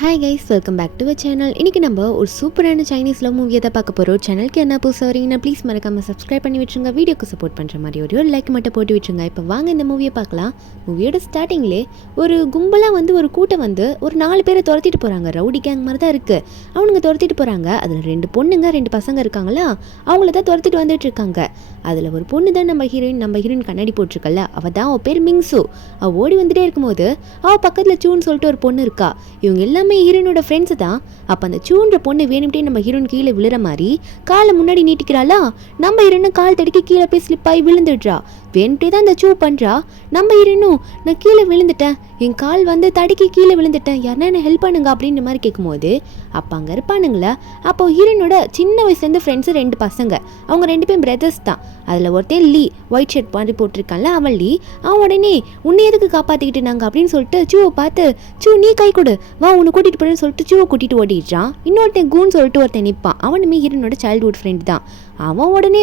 Hi guys, welcome back to channel. இன்றைக்கி நம்ம ஒரு சூப்பரான சைனீஸ் லவ் மூவியை தான் பார்க்க போகிறோம். சேனலுக்கு என்ன புதுசாக வரீங்கன்னா ப்ளீஸ் மறக்காமல் சப்ஸ்கிரைப் பண்ணி விட்டுருங்க. வீடியோக்கு சப்போர்ட் பண்ணுற மாதிரி ஒரு லைக் மட்டும் போட்டு விட்டுருங்க. இப்போ வாங்க இந்த மூவியை பார்க்கலாம். மூவியோட ஸ்டார்டிங்லேயே ஒரு கும்பலாக ஒரு கூட்டம் ஒரு 4 பேரை துரத்திட்டு போகிறாங்க. ரவுடி கேங் மாதிரி தான் இருக்குது. அவனுங்க துரத்திட்டு போகிறாங்க. அதில் 2 பொண்ணுங்க 2 பசங்க இருக்காங்களா, அவங்கள தான் துரத்திட்டு வந்துட்டு இருக்காங்க. அதில் ஒரு பொண்ணு தான் நம்ம ஹீரோயின் கண்ணாடி போட்டிருக்கல, அவள் தான், அவள் பேர் மிங்சு. அவள் ஓடி வந்துட்டே இருக்கும்போது அவள் பக்கத்தில் சூன்னு சொல்லிட்டு ஒரு பொண்ணு இருக்கா. இவங்க எல்லாமே ஹீரோயினோட ஃப்ரெண்ட்ஸு தான். அப்போ அந்த சூன்ற பொண்ணு வேணும்ட்டே நம்ம ஹீரோயின் கீழே விழுற மாதிரி காலை முன்னாடி நீட்டிக்கிறாளா. நம்ம ஹீரோயினும் கால் தடுக்கி கீழே போய் ஸ்லிப் ஆகி விழுந்துடுறா. வேணும்ட்டே தான் அந்த சூ பண்ணுறா. நம்ம ஹீரோயினும் நான் கீழே விழுந்துட்டேன், என் கால் தடுக்கி கீழே விழுந்துட்டேன், யாருன்னா என்ன ஹெல்ப் பண்ணுங்க அப்படின்ற மாதிரி கேட்கும்போது அப்போ அங்கே இருப்பானுங்களா. அப்போ ஹீரோயினோட சின்ன வயசுலேருந்து ஃப்ரெண்ட்ஸு 2 பசங்க. அவங்க 2 பேரும் பிரதர்ஸ் தான். அதில் ஒருத்தன் லீ, ஒயிட் ஷர்ட் மாதிரி போட்டிருக்கான்ல, அவன் லீ. அவன் உடனே உன்னை எதுக்கு காப்பாற்றிக்கிட்டு நாங்கள் அப்படின்னு சொல்லிட்டு சூவை பார்த்து, சூ நீ கை கொடு வா உன்னை கூட்டிகிட்டு போறேன்னு சொல்லிட்டு சூவை கூட்டிகிட்டு ஓடிடுறான். இன்னொருத்தன் கூன்னு சொல்லிட்டு ஒருத்தன் நிற்பான். அவனுமே ஹீரோனோட சைல்ட்ஹுட் ஃப்ரெண்ட் தான். அவன் உடனே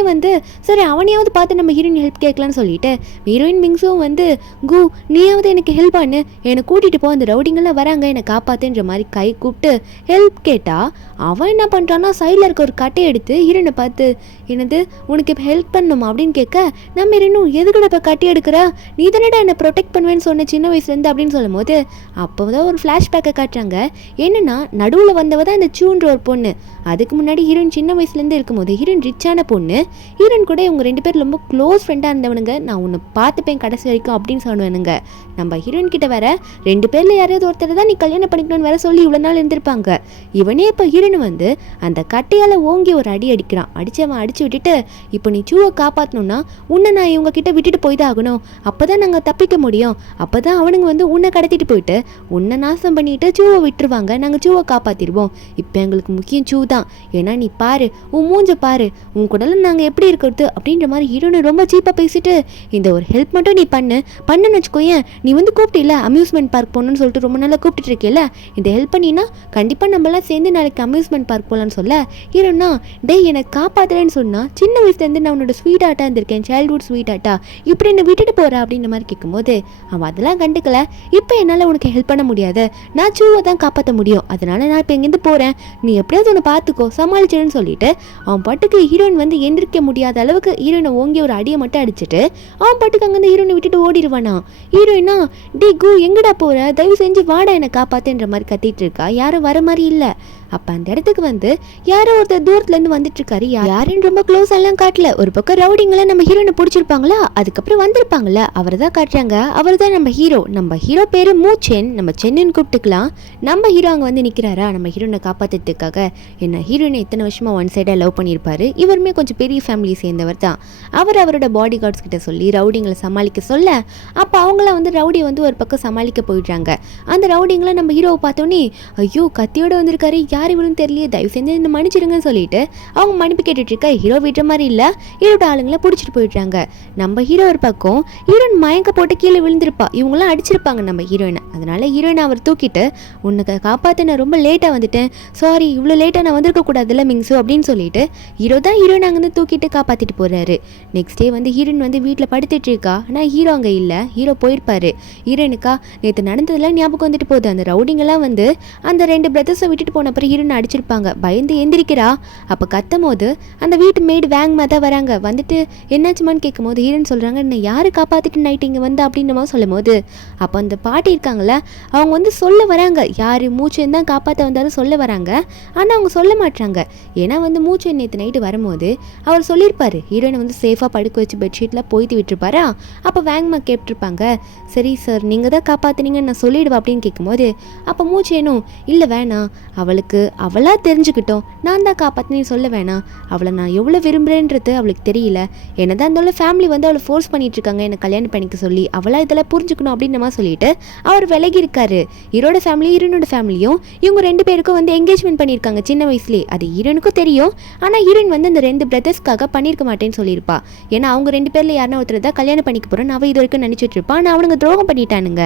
சரி அவனையாவது பார்த்து நம்ம ஹீரோயின் ஹெல்ப் கேட்கலான்னு சொல்லிட்டு ஹீரோயின் மிங்ஸும் கு நீயாவது எனக்கு ஹெல்ப் பண்ணு, என்னை கூட்டிகிட்டு போ, அந்த ரவுடிங்கெல்லாம் வராங்க, என்னை காப்பாத்துன்ற மாதிரி கை கூப்பிட்டு ஹெல்ப் கேட்டா. அவன் என்ன பண்ணுறான்னா சைடில் இருக்க ஒரு கட்டையை எடுத்து ஹீரோனை பார்த்து, என்னது உனக்கு இப்போ ஹெல்ப் பண்ணணுமா அப்படின்னு கேட்க, நம்ம ஹீரோனும் எதுக்கூட இப்போ கட்டி எடுக்கிற, நீ தானடா என்னை ப்ரொடெக்ட் பண்ணுவேன்னு சொன்ன சின்ன வயசுலேருந்து அப்படின்னு சொல்லும் போது அப்போ தான் ஒரு ஃப்ளாஷ்பேக்கை காட்டுறாங்க. என்னன்னா நடுவில் வந்தவ தான் இந்த சூன்ற ஒரு பொண்ணு. அதுக்கு முன்னாடி ஹீரோயின் சின்ன வயசுலேருந்து இருக்கும்போது ஹீரோயின் ரிச்சான பொண்ணு. ஹீரோயின் கூட இவங்க 2 பேர் ரொம்ப க்ளோஸ் ஃப்ரெண்டாக இருந்தவனுங்க. நான் உன்னை பார்த்துப்பேன் கடைசி வரைக்கும் அப்படின்னு சொல்லுவேனுங்க. நம்ம ஹீரோயின் கிட்ட வேற 2 பேரில் யாரையாவது ஒருத்தர் தான் நீ கல்யாணம் பண்ணிக்கணும்னு வேற சொல்லி இவ்வளோ நாள் இருந்திருப்பாங்க. இவனே இப்போ ஹீரோயின் அந்த கட்டையால் ஓங்கி ஒரு அடி அடிக்கிறான். அடிச்சவன் அடிச்சு விட்டுட்டு, இப்போ நீ சூவை காப்பாற்றணும்னா உன்னை நான் இவங்க கிட்ட விட்டுட்டு போய் தான் ஆகணும், அப்போ தான் நாங்கள் தப்பிக்க முடியும், அப்போ தான் அவனுங்க உன்னை கடத்திட்டு போயிட்டு உன்னை நாசம் பண்ணிட்டு சூவை விட்டுருவாங்க, நாங்கள் சூவை காப்பாற்றிடுவோம். இப்போ எங்களுக்கு முக்கியம் சூ தான், ஏன்னா நீ பாரு, உன் மூஞ்ச பாரு, உன் கூடலாம் நாங்கள் எப்படி இருக்கிறது அப்படின்ற மாதிரி ஹீரோனை ரொம்ப சீப்பாக பேசிட்டு, இந்த ஒரு ஹெல்ப் மட்டும் நீ பண்ணுன்னு வச்சுக்கோயேன், நீ கூப்பிட்டில்ல அம்யூஸ்மெண்ட் பார்க் போகணுன்னு சொல்லிட்டு ரொம்ப நாளாக கூப்பிட்டு இருக்கேல்ல, இந்த ஹெல்ப் பண்ணினா கண்டிப்பாக நம்மளாம் சேர்ந்து நாளைக்கு அம்யூஸ்மெண்ட் பார்க் போகலான்னு சொல்ல, ஹீரோனா டேய் என்னை காப்பாற்றுறேன்னு சொன்னால் சின்ன வயசுலேருந்து நான் உன்னோட ஸ்வீட் ஆட்டாக இருந்திருக்கேன், சைல்ட்ஹுட் ஸ்வீட் ஆட்டா, இப்படி என்னை விட்டுட்டு போகிற அப்படின்ற மாதிரி கேட்கும்போது அவன் அதெல்லாம் கண்டுக்கல. இப்போ என்னால் உனக்கு ஹெல்ப் பண்ண முடியாது, நான் சூவை தான் காப்பாற்ற முடியும், அதனால நான் இப்போ எங்கேருந்து போகிறேன், நீ எப்படியாவது உன்னை பார்த்துக்கோ சமாளிச்சிடுன்னு சொல்லிட்டு அவன் பாட்டுக்கு ஹீரோயின் எந்திரிக்க முடியாத அளவுக்கு ஹீரோயினை ஓங்கி ஒரு அடியை மட்டும் அடிச்சுட்டு அவன் பாட்டுக்கு அங்கேருந்து ஹீரோயினை விட்டுட்டு ஓடிடுவானா. ஹீரோயினா டே கு எங்கடா போகிற, தயவு செஞ்சு வாடா என்னை காப்பாத்துன்ற மாதிரி கத்திட்டு இருக்கா. யாரும் வர மாதிரி இல்லை. அப்போ அந்த இடத்துக்கு யாரோ ஒருத்தர் தூரத்துலேருந்து வந்துட்டு இருக்காரு. யாருன்னு ரொம்ப க்ளோஸ் எல்லாம் காட்டல. ஒரு பக்கம் ரவுடிங்கெல்லாம் நம்ம ஹீரோனை பிடிச்சிருப்பாங்களா, அதுக்கப்புறம் வந்திருப்பாங்களா, அவரை தான் காட்டுறாங்க. அவர் தான் நம்ம ஹீரோ பேரு மூச்சென், நம்ம சென்னுன்னு கூப்பிட்டுக்கலாம். நம்ம ஹீரோ அங்கே நிற்கிறாரா நம்ம ஹீரோனை காப்பாற்றுறதுக்காக. என்ன ஹீரோயினை இத்தனை வருஷமாக ஒன் சைடாக லவ் பண்ணியிருப்பாரு. இவருமே கொஞ்சம் பெரிய ஃபேமிலி சேர்ந்தவர் தான். அவரோட பாடி கார்ட்ஸ் கிட்ட சொல்லி ரவுடிங்களை சமாளிக்க சொல்ல, அப்போ அவங்களாம் ரவுடியை ஒரு பக்கம் சமாளிக்க போயிடுறாங்க. அந்த ரவுடிங்களை நம்ம ஹீரோவை பார்த்தோன்னே, ஐயோ கத்தியோட வந்திருக்காரு, யார் இவனும் தெரியலையே, தயவு செஞ்சு இந்த மன்னிச்சிருங்கன்னு சொல்லிட்டு அவங்க மன்னிப்பு கேட்டுட்டு இருக்க. ஹீரோ விடுற மாதிரி இல்லை, ஹீரோட ஆளுங்களை பிடிச்சிட்டு போயிடுறாங்க. நம்ம ஹீரோ ஒரு பக்கம் ஹீரோயின் மயக்க போட்டு கீழே விழுந்திருப்பா. இவங்களாம் அடிச்சிருப்பாங்க நம்ம ஹீரோயினை. அதனால ஹீரோயினை அவர் தூக்கிட்டு, உன்னை காப்பாற்ற நான் ரொம்ப லேட்டாக வந்துட்டேன், சாரி இவ்வளோ லேட்டாக நான் வந்திருக்க கூடாதுல்ல மிங்ஸு அப்படின்னு சொல்லிட்டு ஹீரோ தான் ஹீரோயின் அங்கேருந்து தூக்கிட்டு காப்பாற்றிட்டு போகிறாரு. நெக்ஸ்ட் டே ஹீரோயின் வீட்டில் படுத்துட்டு இருக்கா. ஆனால் ஹீரோ அங்கே இல்லை, ஹீரோ போயிருப்பாரு. ஹீரோயினுக்கா நேற்று நடந்ததெல்லாம் ஞாபகம் வந்துட்டு போகுது. அந்த ரவுடிங்கெல்லாம் அந்த 2 பிரதர்ஸை விட்டுட்டு போன அப்புறம் ஹீரோனை அடிச்சிருப்பாங்க. பயந்து எந்திரிக்கிறா. அப்போ கத்தும் போது அந்த வீட்டு மேடு வேங்கமாக தான் வராங்க. என்னாச்சுமான்னு கேட்கும் போது ஹீரோன்னு சொல்கிறாங்க, என்ன யாரு காப்பாற்றிட்டு நைட்டு இங்கே அப்படின்ற மாதிரி சொல்லும் போது அப்போ அந்த பாட்டி இருக்காங்களே அவங்க சொல்ல வராங்க, யார் மூச்சன் தான் காப்பாற்ற வந்தாலும் சொல்ல வராங்க. ஆனால் அவங்க சொல்ல மாட்டாங்க. ஏன்னா மூச்சன் நேற்று நைட்டு வரும்போது அவர் சொல்லியிருப்பாரு ஹீரோயினை சேஃபாக படுக்க வச்சு பெட்ஷீட்டில் போய்த்து விட்டுருப்பாரா. அப்போ வேங்கமாக கேட்டுருப்பாங்க, சரி சார் நீங்கள் தான் காப்பாற்றுனீங்கன்னு நான் சொல்லிடுவா அப்படின்னு கேட்கும்போது அப்போ மூச்சேனும் இல்லை வேணாம், அவளாக தெரிஞ்சுக்கிட்டோம், நான் தான் காப்பாற்றினேன்னு சொல்ல வேணாம், அவளை நான் எவ்வளோ விரும்புகிறேன்றது அவளுக்கு தெரியல, என்னதான் இருந்தாலும் ஃபேமிலி அவளை ஃபோர்ஸ் பண்ணிட்டு இருக்காங்க என்னை கல்யாணம் பண்ணிக்க சொல்லி, அவளா இதெல்லாம் புரிஞ்சுக்கணும் அப்படின்ற மாதிரி சொல்லிட்டு அவர் விலகி இருக்காரு. ஹீரோட ஃபேமிலி ஹீரோனோட ஃபேமிலியும் இவங்க 2 பேருக்கும் என்கேஜ்மெண்ட் பண்ணியிருக்காங்க சின்ன வயசுலேயே. அது ஹீரோனுக்கும் தெரியும். ஆனால் ஹீரோயின் அந்த 2 பிரதர்ஸ்க்காக பண்ணியிருக்க மாட்டேன்னு சொல்லியிருப்பா. ஏன்னா அவங்க 2 பேரில் யாருன்னா ஒருத்தர் தான் கல்யாணம் பண்ணிக்க போகிறேன்னு அவள் இது வரைக்கும் நினச்சிட்டு இருப்பா. ஆனால் அவனுங்க துரோகம் பண்ணிட்டானுங்க.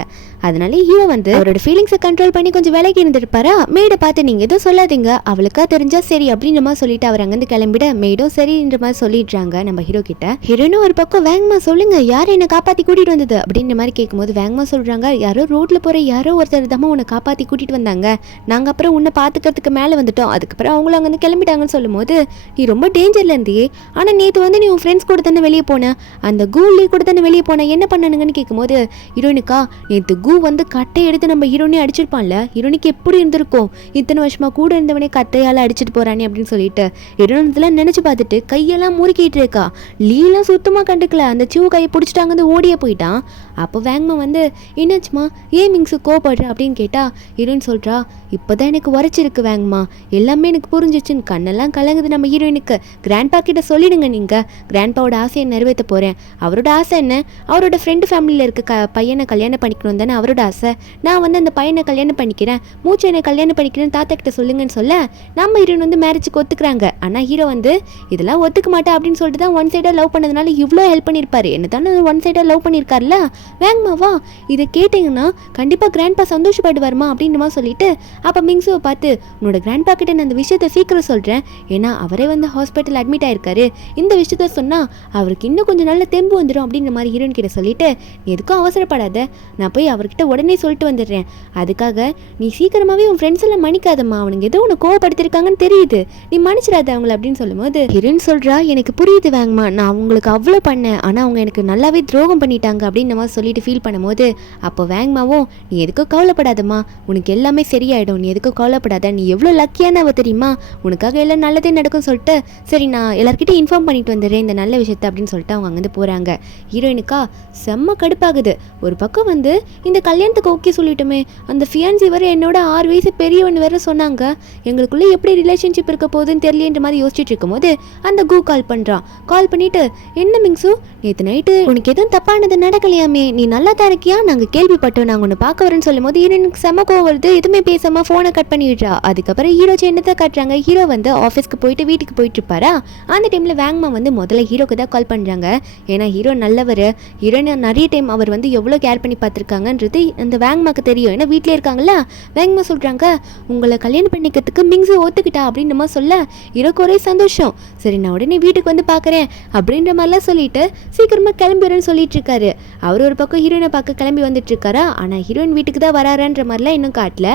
அதனால ஹீரோ வந்து அவரோட ஃபீலிங்ஸை கண்ட்ரோல் பண்ணி கொஞ்சம் விலகி இருந்திருப்பாரா. மேடை பார்த்து நீங்க எதுவும் சொல்லாதீங்க, அவளுக்கா தெரிஞ்சா சரி அப்படின்ற மாதிரி சொல்லிட்டு அவர் அங்கிருந்து கிளம்பிட மேடும் சரின்ற மாதிரி சொல்லிடுறாங்க நம்ம ஹீரோ கிட்ட. ஹீரோனும் ஒரு பக்கம் வேங்கமா சொல்லுங்க யாரும் என்ன காப்பாத்தி கூட்டிட்டு வந்தது அப்படின்ற மாதிரி கேட்கும்போது வேங்கமா சொல்றாங்க, யாரோ ரோட்ல போற யாரோ ஒருத்தர் தான் உன்னை காப்பாத்தி கூட்டிட்டு வந்தாங்க, நாங்க அப்புறம் உன்னை பாத்துக்கிறதுக்கு மேல வந்துட்டோம், அதுக்கப்புறம் அவங்களும் அங்கிருந்து கிளம்பிட்டாங்கன்னு சொல்லும் போது, நீ ரொம்ப டேஞ்சர்ல இருந்தியே, ஆனா நேத்து வந்து நீ உன் ஃப்ரெண்ட்ஸ் கூட தானே வெளியே போன, அந்த கூலி கூட தானே வெளியே போன, என்ன பண்ணனுங்கன்னு கேட்கும்போது ஹீரோனிக்கா நேத்து கூ வந்து கட்டை எடுத்து நம்ம ஹீரோனி அடிச்சிருப்பான்ல, ஹீரோனிக்கு எப்படி இருந்திருக்கும், இத்தனை வருஷமா கூட இருந்தவனே கட்டையால அடிச்சிட்டு போறானே அப்படின்னு சொல்லிட்டு ஹீரோனி நினைச்சு பார்த்துட்டு கையெல்லாம் முறுக்கிட்டு இருக்கா. லீலாம் சுத்தமா கண்டுக்கல, அந்த சிவ கையை பிடிச்சிட்டாங்க வந்து ஓடியே போயிட்டான். அப்போ வேங்கமா வந்து என்னாச்சுமா ஏன் மிங்ஸு கோபப்படுற அப்படின்னு கேட்டா ஹீரோயின் சொல்றா, இப்போதான் எனக்கு உரைச்சிருக்கு வேங்கம்மா, எல்லாமே எனக்கு புரிஞ்சிச்சுன்னு கண்ணெல்லாம் கலங்குது நம்ம ஹீரோயினுக்கு. கிராண்ட்பா கிட்ட சொல்லிடுங்க, நீங்க கிராண்ட்பாவோட ஆசையை நிறைவேற்ற போறேன். அவரோட ஆசை என்ன, அவரோட ஃப்ரெண்டு ஃபேமிலியில் இருக்க பையனை கல்யாணம் பண்ணிக்கணும் தானே அவரோட ஆசை. நான் வந்து அந்த பையனை கல்யாணம் பண்ணிக்கிறேன், மூச்சு என்னை கல்யாணம் பண்ணிக்கிறேன்னு தாத்தா கிட்ட சொல்லுங்கன்னு சொல்ல நம்ம ஹீரோயின் வந்து மேரேஜுக்கு ஒத்துக்கிறாங்க. ஆனால் ஹீரோ வந்து இதெல்லாம் ஒத்துக்க மாட்டா அப்படின்னு சொல்லிட்டு தான் ஒன் சைடாக லவ் பண்ணதுனால இவ்வளோ ஹெல்ப் பண்ணியிருப்பாரு. என்ன தானே ஒன் சைடாக லவ் பண்ணியிருக்காருல்ல வேங்கமாவா, இதை கேட்டிங்கன்னா கண்டிப்பாக கிராண்ட்பா சந்தோஷப்படுவாருமா அப்படின்ற மாதிரி சொல்லிட்டு அப்போ மிங்ஸுவை பார்த்து உன்னோட கிராண்ட்பா கிட்ட நான் அந்த விஷயத்தை சீக்கிரம் சொல்கிறேன், ஏன்னா அவரே வந்து ஹாஸ்பிட்டல் அட்மிட் ஆயிருக்காரு, இந்த விஷயத்த சொன்னால் அவருக்கு இன்னும் கொஞ்சம் நல்ல தெம்பு வந்துடும் அப்படின்ற மாதிரி ஹீரோயின் கிட்ட சொல்லிட்டு நீ எதுக்கும் அவசரப்படாத, நான் போய் அவர்கிட்ட உடனே சொல்லிட்டு வந்துடுறேன், அதுக்காக நீ சீக்கிரமாகவே உன் ஃப்ரெண்ட்ஸ் எல்லாம் மன்னிக்காதம்மா, அவனுங்க ஏதோ உன்னை கோவப்படுத்திருக்காங்கன்னு தெரியுது, நீ மன்னிச்சிடாத அவங்கள அப்படின்னு சொல்லும்போது ஹீரோயின் சொல்கிறா, எனக்கு புரியுது வேங்கம்மா, நான் அவங்களுக்கு அவ்வளோ பண்ணேன், ஆனால் அவங்க எனக்கு நல்லாவே துரோகம் பண்ணிட்டாங்க அப்படின்னு நம்ம சொல்லிட்டு ஃபீல் பண்ணும்போது அப்போ வேங்கமாவும் நீ எதுக்கும் கவலைப்படாதம்மா, உனக்கு எல்லாமே சரியாயிடும், நீ எதுக்கும் கவலைப்படாத, நீ எவ்வளோ லக்கியானவ தெரியுமா, உனக்காக எல்லாம் நல்லதே நடக்கும் சொல்லிட்டு சரி நான் எல்லார்கிட்ட இன்ஃபார்ம் பண்ணிட்டு வந்துடுறேன் இந்த நல்ல விஷயத்தை அப்படின்னு சொல்லிட்டு அவங்க அங்கேருந்து போகிறாங்க. ஹீரோயினுக்கா செம்ம கடுப்பாகுது. ஒரு பக்கம் வந்து இந்த கல்யாணத்துக்கு ஓகே சொல்லிட்டோமே, அந்த ஃபியான்சி வர என்னோட 6 வயசு பெரியவன் வேற சொன்னாங்க, எங்களுக்குள்ளே எப்படி ரிலேஷன்ஷிப் இருக்க போகுதுன்னு தெரியலன்ற மாதிரி யோசிச்சுட்டு இருக்கும்போது அந்த கூ கால் பண்ணுறான். கால் பண்ணிட்டு என்ன மிங்ஸு நேற்று நைட்டு உனக்கு எதுவும் தப்பானது நடக்கலையாமே, நீ நல்லா தான் இருக்கியா, நாங்கள் கேள்விப்பட்டோம், நாங்கள் ஒன்று பார்க்க வரேன்னு சொல்லும் போது ஹீரோனுக்கு செம கோவம் வருது, எதுவுமே பேசாமல் ஃபோனை கட் பண்ணி விடுறா. அதுக்கப்புறம் ஹீரோ என்னத்தை காட்டுறாங்க, ஹீரோ வந்து ஆஃபீஸ்க்கு போயிட்டு வீட்டுக்கு போயிட்டு இருப்பாரா. அந்த டைமில் வேங்கமா வந்து முதல்ல ஹீரோக்கு தான் கால் பண்ணுறாங்க. ஏன்னா ஹீரோ நல்லவர், ஹீரோனை நிறைய டைம் அவர் வந்து எவ்வளோ கேர் பண்ணி பார்த்துருக்காங்கன்றது அந்த வேங்கமாக்கு தெரியும், ஏன்னா வீட்டிலே இருக்காங்களா. வேங்கமா சொல்கிறாங்க உங்களை கல்யாணம் பண்ணிக்கிறதுக்கு மிங்ஸு ஒத்துக்கிட்டா அப்படின்ற மாதிரி சொல்ல ஹீரோக்கு ஒரே சந்தோஷம். சரி நான் உடனே வீட்டுக்கு வந்து பார்க்குறேன் அப்படின்ற மாதிரிலாம் சொல்லிட்டு சீக்கிரமாக கிளம்பிடுறேன்னு சொல்லிட்டு இருக்காரு. அவர் ஒரு பக்கம் ஹீரோயினை பார்க்க கிளம்பி வந்துட்டு இருக்காரா. ஆனால் ஹீரோயின் வீட்டுக்கு தான் வராருன்ற மாதிரிலாம் இன்னும் காட்டல.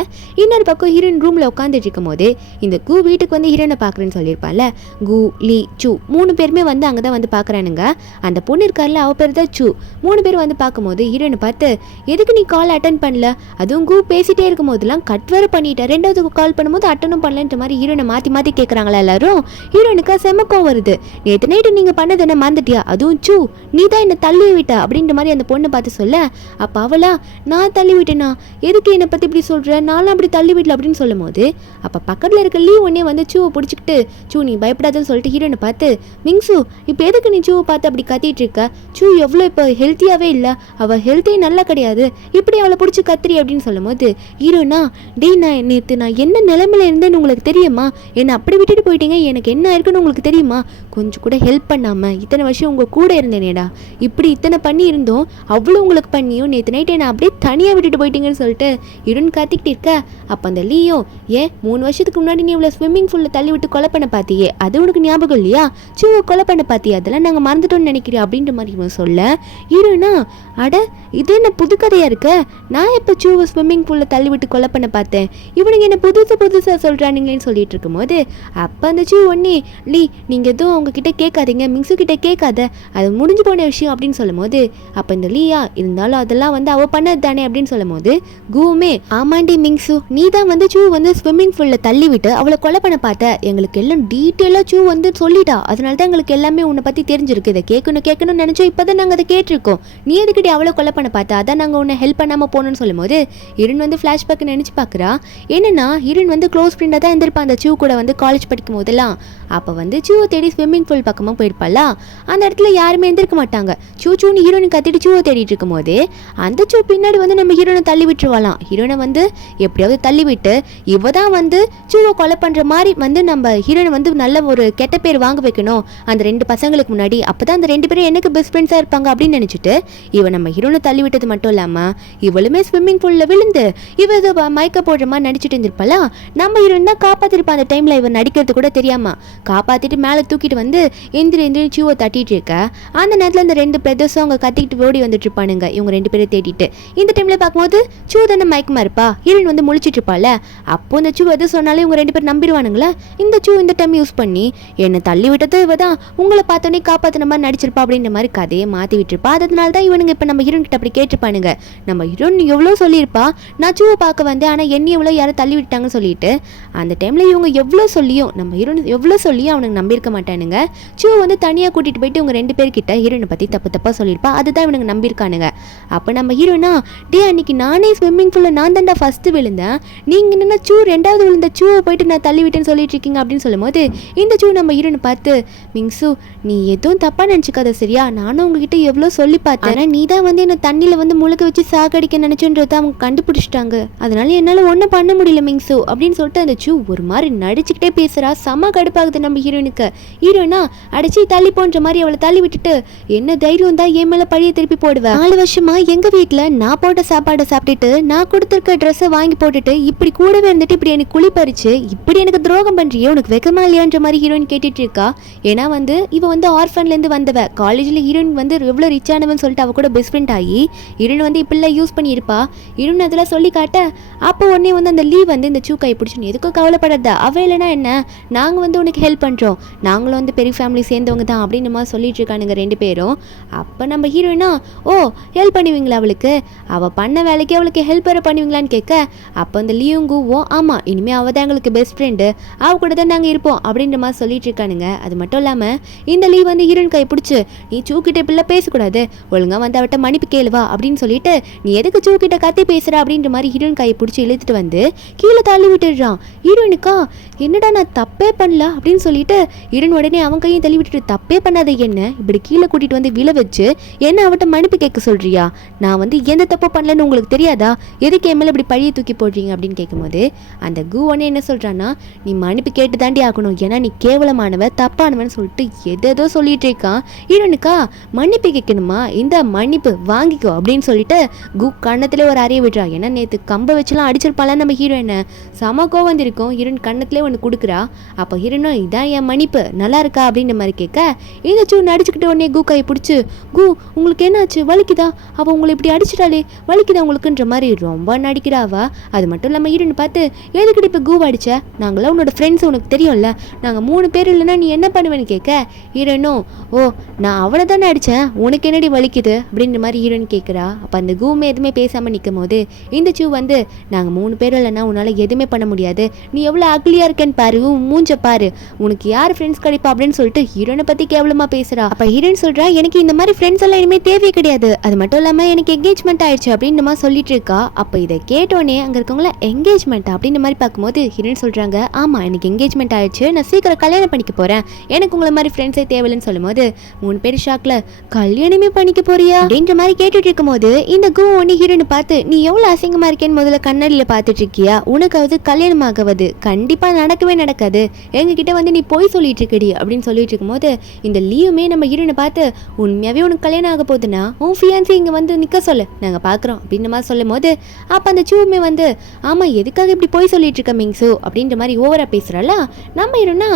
இன்னொரு பக்கம் ஹீரோயின் ரூமில் உட்காந்துட்டு இருக்கும் போது இந்த கூ வீட்டுக்கு வந்து ஹீரோனை பார்க்குறேன்னு சொல்லியிருப்பான்ல, கூ லீ சூ 3 பேருமே வந்து அங்கே தான் வந்து பார்க்குறானுங்க. அந்த பொண்ணு இருக்கார்ல அவ பேர் தான் சூ. 3 பேர் வந்து பார்க்கும்போது ஹீரோனை பார்த்து எதுக்கு நீ கால் அட்டன் பண்ணல, அதுவும் கூ பேசிட்டே இருக்கும் போதெல்லாம் கட் வேற பண்ணிட்டேன், 2வது கால் பண்ணும்போது அட்டனும் பண்ணலன்ற மாதிரி ஹீரோனை மாற்றி மாற்றி கேட்குறாங்களா எல்லாரும். ஹீரோனுக்கு செமக்கம் வருது, நேற்று நைட்டு நீங்கள் பண்ணது என்ன மறந்துட்டியா, அதுவும் சூ நீ தான் என்னை தள்ளி விட்ட அப்படின்ற மாதிரி அந்த பொண்ணை பார்த்து சொல்ல அப்போ அவளா நான் தள்ளி விட்டேனா, எதுக்கு என்னை பற்றி இப்படி சொல்கிற, நானும் அப்படி தள்ளி விடல அப்படின்னு சொல்லும் போது அப்போ பக்கத்தில் இருக்க லீ உடனே வந்து சூவை பிடிச்சிக்கிட்டு சூ நீ பயப்படாதுன்னு சொல்லிட்டு ஹீரோனை பார்த்து மிங்ஸு இப்போ எதுக்கு நீ சூவை பார்த்து அப்படி கத்திட்டு இருக்க, சூ எவ்வளோ இப்போ ஹெல்த்தியாகவே இல்லை, அவள் ஹெல்த்தே நல்லா கிடையாது, இப்படி அவளை பிடிச்சி கத்திரி அப்படின்னு சொல்லும் போது ஹீரோனா டேய் நான் நேற்று நான் என்ன நிலைமையில இருந்தேன்னு உங்களுக்கு தெரியுமா, என்னை அப்படி விட்டுட்டு போயிட்டீங்க, எனக்கு என்ன இருக்குன்னு உங்களுக்கு தெரியுமா, கொஞ்சம் கூட ஹெல்ப் பண்ணாமல் இத்தனை வருஷம் உங்கள் கூட இருந்தேனேடா, இப்படி இத்தனை பண்ணி இருந்தோம் அவ்வளோ உங்களுக்கு பண்ணியும் நேற்று நைட்டு என்னை அப்படியே தனியாக விட்டுட்டு போயிட்டீங்கன்னு சொல்லிட்டு இருன்னு காத்திக்கிட்டு இருக்க. அப்போ அந்த லீயோ ஏன் 3 வருஷத்துக்கு முன்னாடி நீ இவ்வளோ ஸ்விம்மிங் பூலில் தள்ளி விட்டு கொலை பண்ண பார்த்தியே அது உனக்கு ஞாபகம் இல்லையா, சூவை கொலை பண்ண பார்த்தியா, அதெல்லாம் நாங்கள் மறந்துட்டோம்னு நினைக்கிறேன் அப்படின்ற மாதிரி இவன் சொல்ல ஹீரோனா அட இது என்ன புது கதையாக இருக்க, நான் எப்போ சூவை ஸ்விம்மிங் பூலில் தள்ளி விட்டு கொலை பண்ண பார்த்தேன், இவனுங்க என்ன புதுசாக சொல்கிறானுங்களேன்னு சொல்லிட்டு இருக்கும்போது அப்போ அந்த சூ ஒன்னே லீ நீங்கள் எதுவும் அவங்கக்கிட்ட கேட்காதீங்க, மிங்ஸு கிட்ட கேட்காத, அது முடிஞ்சு போன விஷயம் அப்படின்னு சொல்லும் போது அப்போ இந்த லீயா இருந்தாலும் அதெல்லாம் வந்து அவள் பண்ணது தானே அப்படின்னு சொல்லும் போது கூவுமே ஆமாண்டி மிங்ஸு நீ தான் வந்து சூ வந்து ஸ்விம்மிங் பூலில் தள்ளி விட்டு அவளை கொலை பண்ண பார்த்த, எங்களுக்கு எல்லாம் டீட்டெயிலாக சூ வந்து சொல்லிட்டா, அதனால தான் எங்களுக்கு எல்லாமே உன்னை பற்றி தெரிஞ்சிருக்கு, இதை கேட்கணும்னு நினச்சோம், இப்போ தான் நாங்கள் அதை கேட்டிருக்கோம், நீ எதுக்கிட்டே அவளை கொலை பண்ண பார்த்தா, அதான் நாங்கள் உன்னை ஹெல்ப் பண்ணாமல் போகணும்னு சொல்லும் போது ஹீரோன் வந்து ஃப்ளாஷ்பேக் நினச்சி பார்க்குறா. என்னன்னா ஹீரோன் வந்து க்ளோஸ் ஃப்ரெண்டாக தான் இருந்திருப்பான் அந்த சூ கூட வந்து காலேஜ் படிக்கும் போதெல்லாம். அப்போ வந்து சூவை தேடி ஸ்விம்மிங் ஸ்விம்மிங் பூல் பக்கமாக போயிருப்பாளா, அந்த இடத்துல யாருமே எந்திருக்க மாட்டாங்க. சூன்னு ஹீரோயின் கத்திட்டு சூவை தேடிட்டு இருக்கும் போது அந்த சூ பின்னாடி வந்து நம்ம ஹீரோனை தள்ளி விட்டுருவாளாம். ஹீரோனை வந்து எப்படியாவது தள்ளி விட்டு இவ தான் வந்து சூவை கொலை பண்ணுற மாதிரி வந்து நம்ம ஹீரோனை வந்து நல்ல ஒரு கெட்ட பேர் வாங்க வைக்கணும் அந்த 2 பசங்களுக்கு முன்னாடி. அப்போ தான் அந்த 2 பேரும் எனக்கு பெஸ்ட் ஃப்ரெண்ட்ஸாக இருப்பாங்க அப்படின்னு நினச்சிட்டு இவன் நம்ம ஹீரோனை தள்ளி விட்டது மட்டும் இல்லாமல் இவளுமே ஸ்விம்மிங் பூலில் விழுந்து இவ இது மயக்க போடுற மாதிரி நடிச்சிட்டு இருந்திருப்பாளா. நம்ம ஹீரோயின் தான் காப்பாற்றிருப்பா அந்த டைமில். இவன் நடிக்கிறது கூட தெரியாமல் காப்பாற்றிட்டு மேலே தூக்கிட்டு வந்து எந்திரி சூவை தட்டிட்டு இருக்க. அந்த நேரத்தில் அந்த 2 பிரதர்ஸும் அவங்க கத்திக்கிட்டு ஓடி வந்துட்டு இருப்பானுங்க இவங்க 2 பேரும் தேடிட்டு. இந்த டைமில் பார்க்கும்போது சூ தானே மயக்கமா இருப்பா, ஹீரோயின் வந்து முழிச்சிட்டு இருப்பாள். அப்போ இந்த சூ எது சொன்னாலும் இவங்க 2 பேரும் நம்பிடுவானுங்களா. இந்த சூ இந்த டைம் யூஸ் பண்ணி என்னை தள்ளி விட்டது இவ தான், உங்களை பார்த்தோன்னே காப்பாற்றின மாதிரி நடிச்சிருப்பா அப்படின்ற மாதிரி கதையை மாற்றி விட்டுருப்பா. அதனால தான் இவனுங்க இப்போ நம்ம ஹீரோயின் கிட்ட அப்படி கேட்டிருப்பானுங்க. நம்ம ஹீரோயின் எவ்வளோ சொல்லியிருப்பா, நான் சூவை பார்க்க வந்து ஆனால் என்னை எவ்வளோ யாரும் தள்ளி விட்டாங்கன்னு சொல்லிட்டு. அந்த டைமில் இவங்க எவ்வளோ சொல்லியும் நம்ம ஹீரோயின் எவ்வளோ சொல்லியும் அவனுக்கு நம்பியிருக்க மாட்டானுங்க. சூ வந்து தனியாக கூட்டிகிட்டு போயிட்டு இவங்க 2 பேர்கிட்ட ஹீரோயினை பற்றி தப்பாக சொல்லியிருப்பா. அதுதான் இவனுக்கு நம்பியிருக்கானுங்க. அப்போ நம்ம ஹீரோயினா அன்னைக்கு நானே ஸ்விம்மிங் பூலில் நான் தாண்டா ஃபஸ்ட்டு விழுந்தேன், நீங்கள் என்னென்னா சூ 2வது விழுந்த சூவை போயிட்டு நான் தள்ளி விட்டேன்னு சொல்லிட்டு இருக்கீங்க அப்படின்னு சொல்லும்போது இந்த சூ நம்ம ஹீரோயினை பார்த்து மிங்சு நீ எதுவும் தப்பாக நினச்சிக்காத சரியா, நானும் உங்ககிட்ட எவ்வளோ சொல்லி பார்த்தேன், ஆனால் நீ தான் வந்து என்னை தண்ணியில் வந்து முழுக்க வச்சு சாகடிக்க நினச்சுன்றத அவங்க கண்டுபிடிச்சிட்டாங்க, அதனால என்னால் ஒன்றும் பண்ண முடியல மிங்சு அப்படின்னு சொல்லிட்டு அந்த சூ ஒரு மாதிரி நடிச்சுக்கிட்டே பேசுகிறா. செம்ம கடுப்பாகுது நம்ம ஹீரோயினுக்கு. ஹீரோயினா அடிச்சு தள்ளி போன்ற மாதிரி அவளை தள்ளி விட்டுட்டு என்ன தைரியம் தான் என் மேலே பழிய திருப்பி போடுவேன், 4 வருஷமா எங்கள் வீட்டில் நான் போட்ட சாப்பாடை சாப்பிட்டுட்டு நான் கொடுத்துருக்க ட்ரெஸ்ஸை வாங்கி போட்டுட்டு இப்படி கூடவே இருந்துட்டு இப்படி எனக்கு குளிப்பறிச்சு இப்படி எனக்கு துரோகம் பண்ணுறியே, உனக்கு வெக்கமா இல்லையான்ற மாதிரி ஹீரோயின் கேட்டுட்டு இருக்கா. ஏன்னா வந்து இவ வந்து ஆர்ஃபன்லேருந்து வந்தவ, காலேஜில் ஹீரோயின் வந்து எவ்வளோ ரிச் ஆனவன்னு சொல்லிட்டு அவ கூட பெஸ்ட் ஃப்ரெண்ட் ஆகி ஹீரோயின் வந்து இப்படிலாம் யூஸ் பண்ணியிருப்பா. ஹீரோயின் அதெல்லாம் சொல்லி காட்ட அப்போ உடனே வந்து அந்த லீவ் வந்து இந்த சூ கை பிடிச்சின்னு எதுக்கும் கவலைப்படாத, அவ இல்லைனா என்ன நாங்கள் வந்து உனக்கு ஹெல்ப் பண்ணுறோம், நாங்களும் வந்து பெரிய ஃபேமிலி சேர்ந்தவங்க தான் அப்படின்னு மாதிரி சொல்லிட்டு இருக்கானுங்க 2 பேரும். அப்போ நம்ம ஹீரோயினா ஓ ஹெல்ப் பண்ணுவீங்களா அவளுக்கு, அவள் பண்ண வேலைக்கு அவளுக்கு ஹெல்ப் வேறு பண்ணுவீங்களான்னு கேட்க அப்போ அந்த லீவுங்குவோம் ஆமாம் இனிமேல் அவள் தான் எங்களுக்கு பெஸ்ட் ஃப்ரெண்டு, அவ கூட தான் நாங்கள் இருப்போம் அப்படின்ற மாதிரி சொல்லிட்டு இருக்கானுங்க. அது மட்டும் இல்லாமல் இந்த லீவ் வந்து ஹீரோயின் கை பிடிச்சி நீ சூக்கிட்ட இப்படிலாம் பேசக்கூடாது, ஒழுங்காக வந்து அவட்ட மன்னிப்பு கேளுவா அப்படின்னு சொல்லிட்டு நீ எதுக்கு சூக்கிட்ட கத்தி பேசுகிற அப்படின்ற மாதிரி ஹீரோயின் கையை பிடிச்சி இழுத்துட்டு வந்து கீழே தள்ளி விட்டுடுறான். ஹீரோயினுக்கா என்னடா நான் தப்பே பண்ணல அப்படின்னு சொல்லிட்டு ஹீரோயின் உடனே அவன் கையும் தள்ளி விட்டுட்டு தப்பே பண்ணாத என்ன இப்படி கீழே கூட்டிகிட்டு வந்து விழ வச்சு என்ன அவட்ட மன்னிப்பு கேட்க சொல்றியா, நான் வந்து எந்த தப்பு பண்ணலன்னு உங்களுக்கு தெரியாதா, எதுக்கு என் மேலே இப்படி பழியை தூக்கி போடுறீங்க அப்படின்னு கேட்கும்போது அந்த கூவனே என்ன சொல்கிறான்னா நீ மன்னிப்பு கேட்டு தாண்டி ஆகணும், ஏன்னா நீ கேவலமானவ தப்பானவன்னு சொல்லிட்டு எதோ சொல்லிட்டு இருக்கான். ஹீரோனுக்கா மன்னிப்பு கேட்கணுமா, இந்த மன்னிப்பு வாங்கிக்கோ அப்படின்னு சொல்லிட்டு கு கண்ணத்திலே ஒரு அறைய விடுறா. ஏன்னா நேற்று கம்பை வச்சுலாம் அடிச்சிருப்பால நம்ம ஹீரோயினை, செம கோவம் வந்திருக்கும். ஹீரோயின் கண்ணத்திலே ஒன்று கொடுக்குறா. அப்போ ஹீரோனும் இதான் என் மன்னிப்பு நல்லா இருக்கா அப்படின்ற மாதிரி கேட்க இந்த சூ நடிச்சுக்கிட்டு உடனே கு கையை பிடிச்சி கு உங்களுக்கு என்னாச்சு வலிக்குதா, அவள் உங்களை இப்படி அடிச்சிட்டாலே வலிக்குதா உங்களுக்குன்ற மாதிரி ரொம்ப நடிக்கிறாவா. அது மட்டும் இல்லாமல் ஹீரோயின் பார்த்து எதுக்கிட்ட இப்போ கூவ் அடிச்ச, நாங்களாம் உன்னோட ஃப்ரெண்ட்ஸ் உனக்கு தெரியும்ல, நாங்கள் 3 பேர் இல்லைன்னா நீ என்ன பண்ணுவேன்னு கேட்க ஹீரோயினும் ஓ நான் அவனை தானே அடித்தேன் உனக்கு என்னடி வலிக்குது அப்படின்ற மாதிரி ஹீரோயின் கேட்குறா. அப்போ அந்த கூமே எதுவுமே பேசாமல் நிற்கும் போது இந்த சூ வந்து நாங்கள் 3 பேர் இல்லைன்னா உன்னால் எதுவுமே பண்ண முடியாது, நீ எவ்வளோ அக்லியாக இருக்கேன்னு பாரு, மூஞ்ச பாரு, உனக்கு யார் ஃப்ரெண்ட்ஸ் கிடைப்பா அப்படின்னு சொல்லிட்டு ஹீரோனை பற்றி கேவலமாக பேசுகிறா. அப்போ ஹீரோயின் சொல்கிறா எனக்கு இந்த மாதிரி ஃப்ரெண்ட்ஸ் எல்லாம் இனிமேல் தேவையே கிடையாது, அது மட்டும் இல்லாமல் எனக்கு என்கேஜ்மெண்ட் ஆயிடுச்சு அப்படின்ற மாதிரி சொல்லிட்டு இருக்கா. அப்போ இதை கேட்டோன்னே அங்கே இருக்கவங்கள என்கேஜ்மெண்ட் அப்படின்ற மாதிரி பார்க்கும்போது ஹீரோயின் சொல்கிறாங்க ஆமாம் எனக்கு என்கேஜ்மெண்ட் ஆயிடுச்சு, நான் சீக்கிரம் கல்யாணம் பண்ணிக்க போகிறேன், எனக்கு உங்களை மாதிரி ஃப்ரெண்ட்ஸே தேவையில்லைன்னு சொல்லும்போது 3 பேர் ஷாக்கில் கல்யாணமே பண்ணிக்க போறியா அப்படின்ற மாதிரி கேட்டுட்டு இருக்கும் போது இந்த கு ஒன்று ஹீரோனை பார்த்து நீ எவ்வளோ அசிங்கமாக இருக்கேன்னு முதல்ல கண்ணாடியில் பார்த்துட்டு இருக்கியா, உனக்காவது கல்யாணம் ஆகுவது கண்டிப்பாக நடக்கவே நடக்காது, எங்ககிட்ட வந்து நீ போய் சொல்லிட்டு இருக்கடி அப்படின்னு சொல்லிட்டு இருக்கும்போது இந்த லீவுமே நம்ம ஹீரோனை பார்த்து உண்மையாகவே உனக்கு கல்யாணம் ஆக போகுதுன்னா உன் ஃபியான்சி இங்கே வந்து நிற்க சொல்லு நாங்கள் பார்க்குறோம் அப்படின்ற மாதிரி சொல்லும் போது அப்போ அந்த சூவுமே வந்து ஆமாம் எதுக்காக இப்படி போய் சொல்லிட்டு இருக்க மிங்ஸு அப்படின்ற மாதிரி ஓவராக பேசுகிறாள. நம்ம ஹீரோனா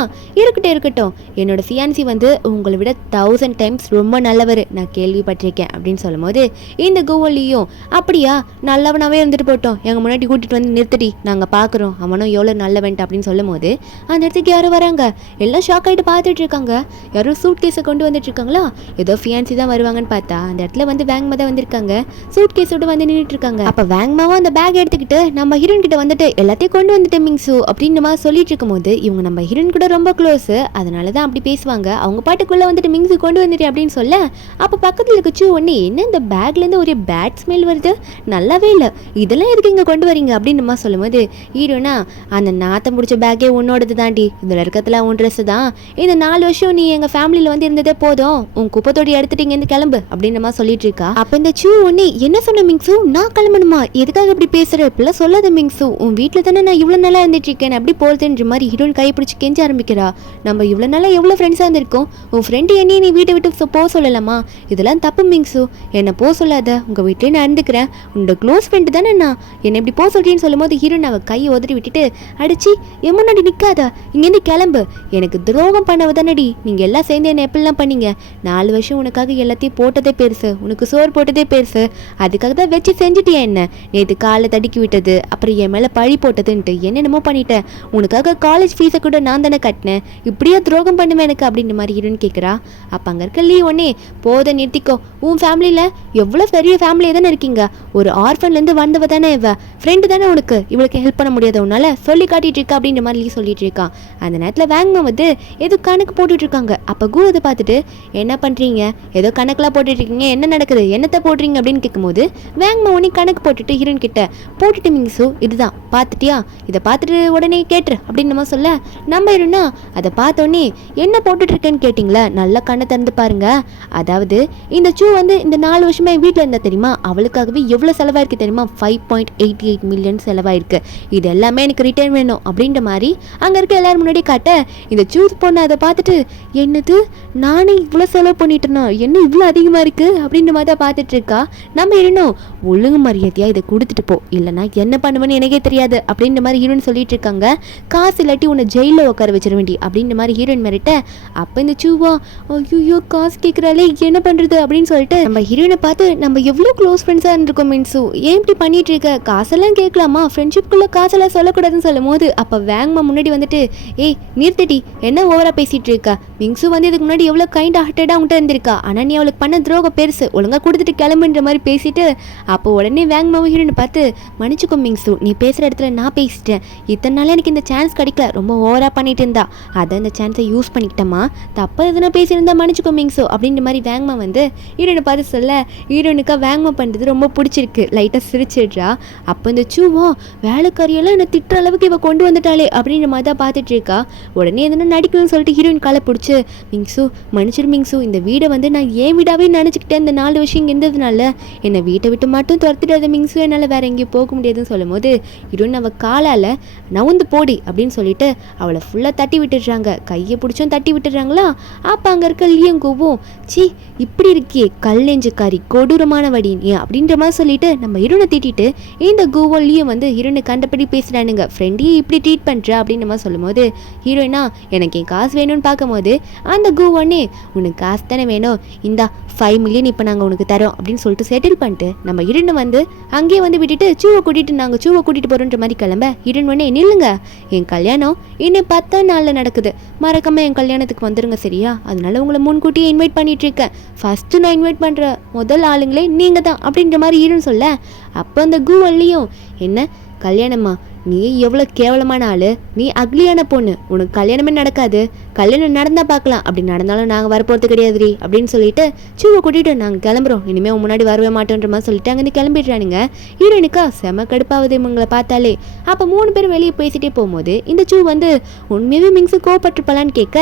இருக்கட்டும் என்னோட ஃபியான்சி வந்து உங்களை விட 1000 டைம்ஸ் ரொம்ப நல்லவர் நான் கேள்விப்பட்டிருக்கேன் அப்படின்னு சொல்லும் போது இந்த கோவலியும் அப்படியா நல்லவனாகவே இருந்துட்டு போட்டோம் எங்கள் முன்னாடி கூட்டிகிட்டு வந்து நிறுத்தடி நாங்கள் பார்க்குறோம் அவனும் எவ்வளோ நல்லவன்ட்டு அப்படின்னு சொல்லும் போது அந்த இடத்துக்கு யாரும் வராங்க, எல்லாம் ஷாக் ஆகிட்டு பார்த்துட்டு இருக்காங்க. யாரும் சூட் கேஸை கொண்டு வந்துட்டு இருக்காங்களா, ஏதோ ஃபியான்சி தான் வருவாங்கன்னு பார்த்தா அந்த இடத்துல வந்து வேங்மா தான் வந்திருக்காங்க, சூட் கேஸோட வந்து நின்றுட்டு இருக்காங்க. அப்போ வேங்மாவும் அந்த பேக் எடுத்துக்கிட்டு நம்ம ஹீரோயின் கிட்ட வந்துட்டு எல்லாத்தையும் கொண்டு வந்துட்டு மிங்ஸு அப்படின்னு மாதிரி சொல்லிட்டு இருக்கும் போது இவங்க நம்ம ஹீரோயின் கூட ரொம்ப க்ளோஸ், அதனால தான் அப்படி பேசுவாங்க. அவங்க பாட்டுக்குள்ளே வந்துட்டு மிங்ஸு கொண்டு வந்துட்டு அப்படின்னு சொல்ல அப்போ பக்கத்தில் இருக்க சூ ஒன்று என்ன இந்த பேக்லேருந்து ஒரு பேட் ஸ்மெல் வருது நல்லாவே இல்லை, இதெல்லாம் எதுக்கு இங்கே கொண்டு வரீங்க அப்படின்னு மாதிரி சொல்லும் போது ஹீரோனா அந்த நாத்தம் முடிச்ச பேக்கே உன்னோடது தாண்டி, இதில் இருக்கிறதுல உன் ட்ரெஸ்ஸு தான், இந்த இந்த 4 வருஷம் நீ எங்க ஃபேமிலியில வந்து இருந்ததே போதும், உன் குப்பத்தோடி எடுத்துட்டீங்க இந்த கிளம்பு அப்படின்ற மாதிரி சொல்லிட்டு இருக்கா. அப்ப இந்த சூ ஒன்னே என்ன சொன்ன மிங்ஸு, நான் கிளம்பணுமா, எதுக்காக இப்படி பேசுற, இப்பெல்லாம் சொல்லாத மிங்ஸு, உன் வீட்டுல தானே நான் இவ்வளவு நாளா இருந்துட்டு இருக்கேன், அப்படி போறதுன்ற மாதிரி ஹீரோயின் கை பிடிச்சி கெஞ்ச ஆரம்பிக்கிறா. நம்ம இவ்வளவு நாளா எவ்வளவு ஃப்ரெண்ட்ஸா இருந்திருக்கோம், உன் ஃப்ரெண்டு என்னையும் நீ வீட்டை விட்டு போக சொல்லலாமா, இதெல்லாம் தப்பு மிங்ஸு, என்ன போக சொல்லாத, உங்க வீட்டிலே நான் இருந்துக்கிறேன், உன்னோட க்ளோஸ் ஃப்ரெண்டு தானே நான், என்ன இப்படி போக சொல்றேன்னு சொல்லும் போது ஹீரோயின் அவ கையை உதறி விட்டுட்டு, அடிச்சு என் முன்னாடி நிக்காத, இங்கேருந்து கிளம்பு, எனக்கு துரோகம் பண்ணவ தானடி, நீங்க எல்லாம் சேர்ந்து என்ன எப்படிலாம் பண்ணீங்க, 4 வருஷம் உனக்காக எல்லாத்தையும் போட்டதே பெருசு, உனக்கு சோறு போட்டதே பெருசு, அதுக்காக தான் வச்சு செஞ்சுட்டியா என்ன, நேற்று காலை தடுக்கி விட்டது, அப்புறம் என் மேலே பழி போட்டதுன்ட்டு என்னென்னமோ பண்ணிட்டேன், உனக்காக காலேஜ் ஃபீஸை கூட நான் தானே கட்டினேன், இப்படியே துரோகம் பண்ணுவேன் எனக்கு அப்படின்ற மாதிரி ஹீரோன்னு கேட்குறா. அப்போ அங்கே இருக்க லீ ஒன்னே போதை நிறுத்திக்கோ, உன் ஃபேமிலியில் எவ்வளோ பெரிய ஃபேமிலியே தானே இருக்கீங்க, ஒரு ஆர்ஃபன்லேருந்து வந்தவ தானே இவ, ஃப்ரெண்டு தானே உனக்கு, இவளுக்கு ஹெல்ப் பண்ண முடியாத உன்னால சொல்லி காட்டிட்டு இருக்கா அப்படின்ற மாதிரி லீ சொல்லிட்டு இருக்கான். அந்த நேரத்தில் வேங்மா வந்து ஏதோ கணக்கு போட்டுட்டு இருக்காங்க. அப்போ கு அதை பார்த்துட்டு என்ன பண்ணுறீங்க, ஏதோ கணக்கெலாம் போட்டுட்டு இருக்கீங்க, என்ன நடக்குது, என்னத்தை போடுறீங்க அப்படின்னு கேட்கும்போது வேங்மா உடனே கணக்கு போட்டுட்டு ஹீரோயின் கிட்ட போட்டுட்டு மிங்ஸு இதுதான் பார்த்துட்டியா, இதை பார்த்துட்டு உடனே கேட்டுரு அப்படின்னு நம்ம சொல்ல, நம்ம இருன்னா அதை பார்த்தோன்னே என்ன போட்டுட்டு இருக்கேன்னு கேட்டிங்களா, நல்லா கண்ணை திறந்து பாருங்க, அதாவது இந்த சூ வந்து இந்த 4 வருஷமா என் வீட்டில் இருந்தா தெரியுமா, அவளுக்காகவே எவ்வளோ செலவாயிருக்கு தெரியுமா, 5.88 மில்லியன் செலவாயிருக்கு, இது எல்லாமே எனக்கு ரிட்டர்ன் வேணும் அப்படின்ற மாதிரி அங்கே இருக்க எல்லாரும் முன்னாடி காட்ட, இந்த சூஸ் பொண்ணு அதை பார்த்துட்டு என்னது நானே இவ்வளோ செலவு பண்ணிட்டேனா, என்ன இவ்வளோ அதிகமாக இருக்குது அப்படின்ற மாதிரி தான் பார்த்துட்டு இருக்கா. நம்ம இருந்தோம் ஒழுங்கு மரியாதையாக இதை கொடுத்துட்டு போ, இல்லைனா என்ன பண்ணுவேன்னு எனக்கே தெரியாது அப்படின்ற மாதிரி ஹீரோயின் சொல்லிட்டு இருக்காங்க. காசு இல்லாட்டி உன்னை ஜெயிலில் உட்கார வச்சிட வேண்டி அப்படின்ற மாதிரி ஹீரோயின் மிரட்ட, அப்போ இந்த சூவா ஐயோ காசு கேட்குறாளே என்ன பண்ணுறது அப்படின்னு சொல்லிட்டு நம்ம ஹீரோயினை பார்த்து நம்ம எவ்வளோ க்ளோஸ் ஃப்ரெண்ட்ஸாக இருந்திருக்கோம் மின்சு, ஏன் இப்படி பண்ணிட்டு இருக்க, காசெல்லாம் கேட்கலாமா, ஃப்ரெண்ட்ஷிப்குள்ளே காசெல்லாம் சொல்லக்கூடாதுன்னு சொல்லும் போது அப்போ வேங்மா முன்னாடி வந்துட்டு ஏய் நிறுத்திட்டி என்ன ஓவராக பேசிகிட்டு இருக்கா, மிங்ஸு வந்து இதுக்கு முன்னாடி எவ்வளோ கைண்ட் ஹார்ட்டடாக அவங்கள்ட்ட இருந்திருக்கா, ஆனால் நீ அவளுக்கு பண்ண துரோகம் பெருசு, ஒழுங்காக கொடுத்துட்டு கிளம்புன்ற மாதிரி பேசிட்டு அப்போ உடனே வேங்மாவும் ஹீரோனை பார்த்து மன்னிச்சுக்கோ மிங்ஸு, நீ பேசுகிற இடத்துல நான் பேசிட்டேன், இத்தனை நாள் எனக்கு இந்த சான்ஸ் கிடைக்கல, ரொம்ப ஓவராக பண்ணிட்டு இருந்தா, அதான் இந்த சான்ஸை யூஸ் பண்ணிக்கிட்டேம்மா, தப்பா எதுனா பேசியிருந்தா மன்னிச்சுக்கோ மிங்ஸு அப்படின்ற மாதிரி வேங்மா வந்து ஹீரோனை பார்த்து சொல்ல, ஹீரோனுக்கா வேங்மா பண்ணுறது ரொம்ப பிடிச்சிருக்கு, லைட்டாக சிரிச்சிடுறா. அப்போ இந்த சூவா வேலைக்காரியெல்லாம் என்னை திட்டுற அளவுக்கு இவ கொண்டு வந்துட்டாளே அப்படின்ற மாதிரி தான் பார்த்துட்டு இருக்கா. உடனே எதுனா நடிக்கணும்னு சொல்லிட்டு ஹீரோயின் காலை பிடிச்சி மிங்ஸு மன்னிச்சிரு மிங்ஸு, இந்த வீடை வந்து நான் ஏன் வீடாவே நினச்சிக்கிட்டேன், இந்த 4 வருஷம் இங்கே இருந்ததுனால என்னை வீட்டை விட்டு மட்டும் துரத்திடாத மிங்ஸு, என்னால் வேற எங்கேயும் போக முடியாதுன்னு சொல்லும் போது ஹீரோயின் அவள் காலால் நவுந்து போடி அப்படின்னு சொல்லிட்டு அவளை ஃபுல்லாக தட்டி விட்டுடுறாங்க, கையை பிடிச்சும் தட்டி விட்டுடுறாங்களா. அப்போ அங்கே இருக்க லியும் கோவும் சி இப்படி இருக்கே கல் நெஞ்சுக்காரி கொடூரமான வடி நீ அப்படின்ற மாதிரி சொல்லிட்டு நம்ம ஹீரோனை திட்டிட்டு இந்த கோவும் லியும் வந்து ஹீரோனை கண்டபடி பேசுகிறானுங்க, ஃப்ரெண்டையே இப்படி ட்ரீட் பண்ணுற அப்படின்னு நம்ம சொல்லும் போது ஹீரோயினா எனக்கு என் காசு வேணும்னு பார்க்கும்போது அந்த கோவனே உனக்கு காசு தானே வேணும், இந்தா 5 மில்லியன் இப்போ நாங்கள் உனக்கு தரோம் அப்படின்னு சொல்லிட்டு செட்டில் பண்ணிட்டு நம்ம ஹீரோனை வந்து அங்கேயே வந்து விட்டுட்டு சூவை கூட்டிகிட்டு போகிறோன்ற மாதிரி கிளம்ப ஹீரோயின் உடனே நில்லுங்க, என் கல்யாணம் இன்னும் 10 நாளில் நடக்குது, மறக்காம என் கல்யாணத்துக்கு வந்துடுங்க சரியா, அதனால உங்களை முன்கூட்டியே இன்வைட் பண்ணிட்டு இருக்கேன், ஃபஸ்ட்டு நான் இன்வைட் பண்ணுற முதல் ஆளுங்களே நீங்கள் தான் அப்படின்ற மாதிரி ஹீரோன்னு சொல்ல, அப்போ அந்த கூவல்லையும் என்ன கல்யாணமா, நீ எவ்வளோ கேவலமான ஆள், நீ அக்லியான பொண்ணு, உனக்கு கல்யாணமே நடக்காது, கல்யாணம் நடந்தால் பார்க்கலாம், அப்படி நடந்தாலும் நாங்கள் வரப்போகிறது கிடையாதுரி அப்படின்னு சொல்லிட்டு சூவை கூட்டிகிட்டு நாங்கள் கிளம்புறோம், இனிமேல் உன் முன்னாடி வரவே மாட்டோன்ற மாதிரி சொல்லிட்டு அங்கேருந்து கிளம்பிடுறானுங்க. ஹீரோனுக்கா செம கடுப்பாவது இவங்களை பார்த்தாலே. அப்போ 3 பேர் வெளியே பேசிகிட்டே போகும்போது இந்த சூ வந்து உண்மையாகவே மிங்ஸு கோவப்பட்டிருப்பலான்னு கேட்க,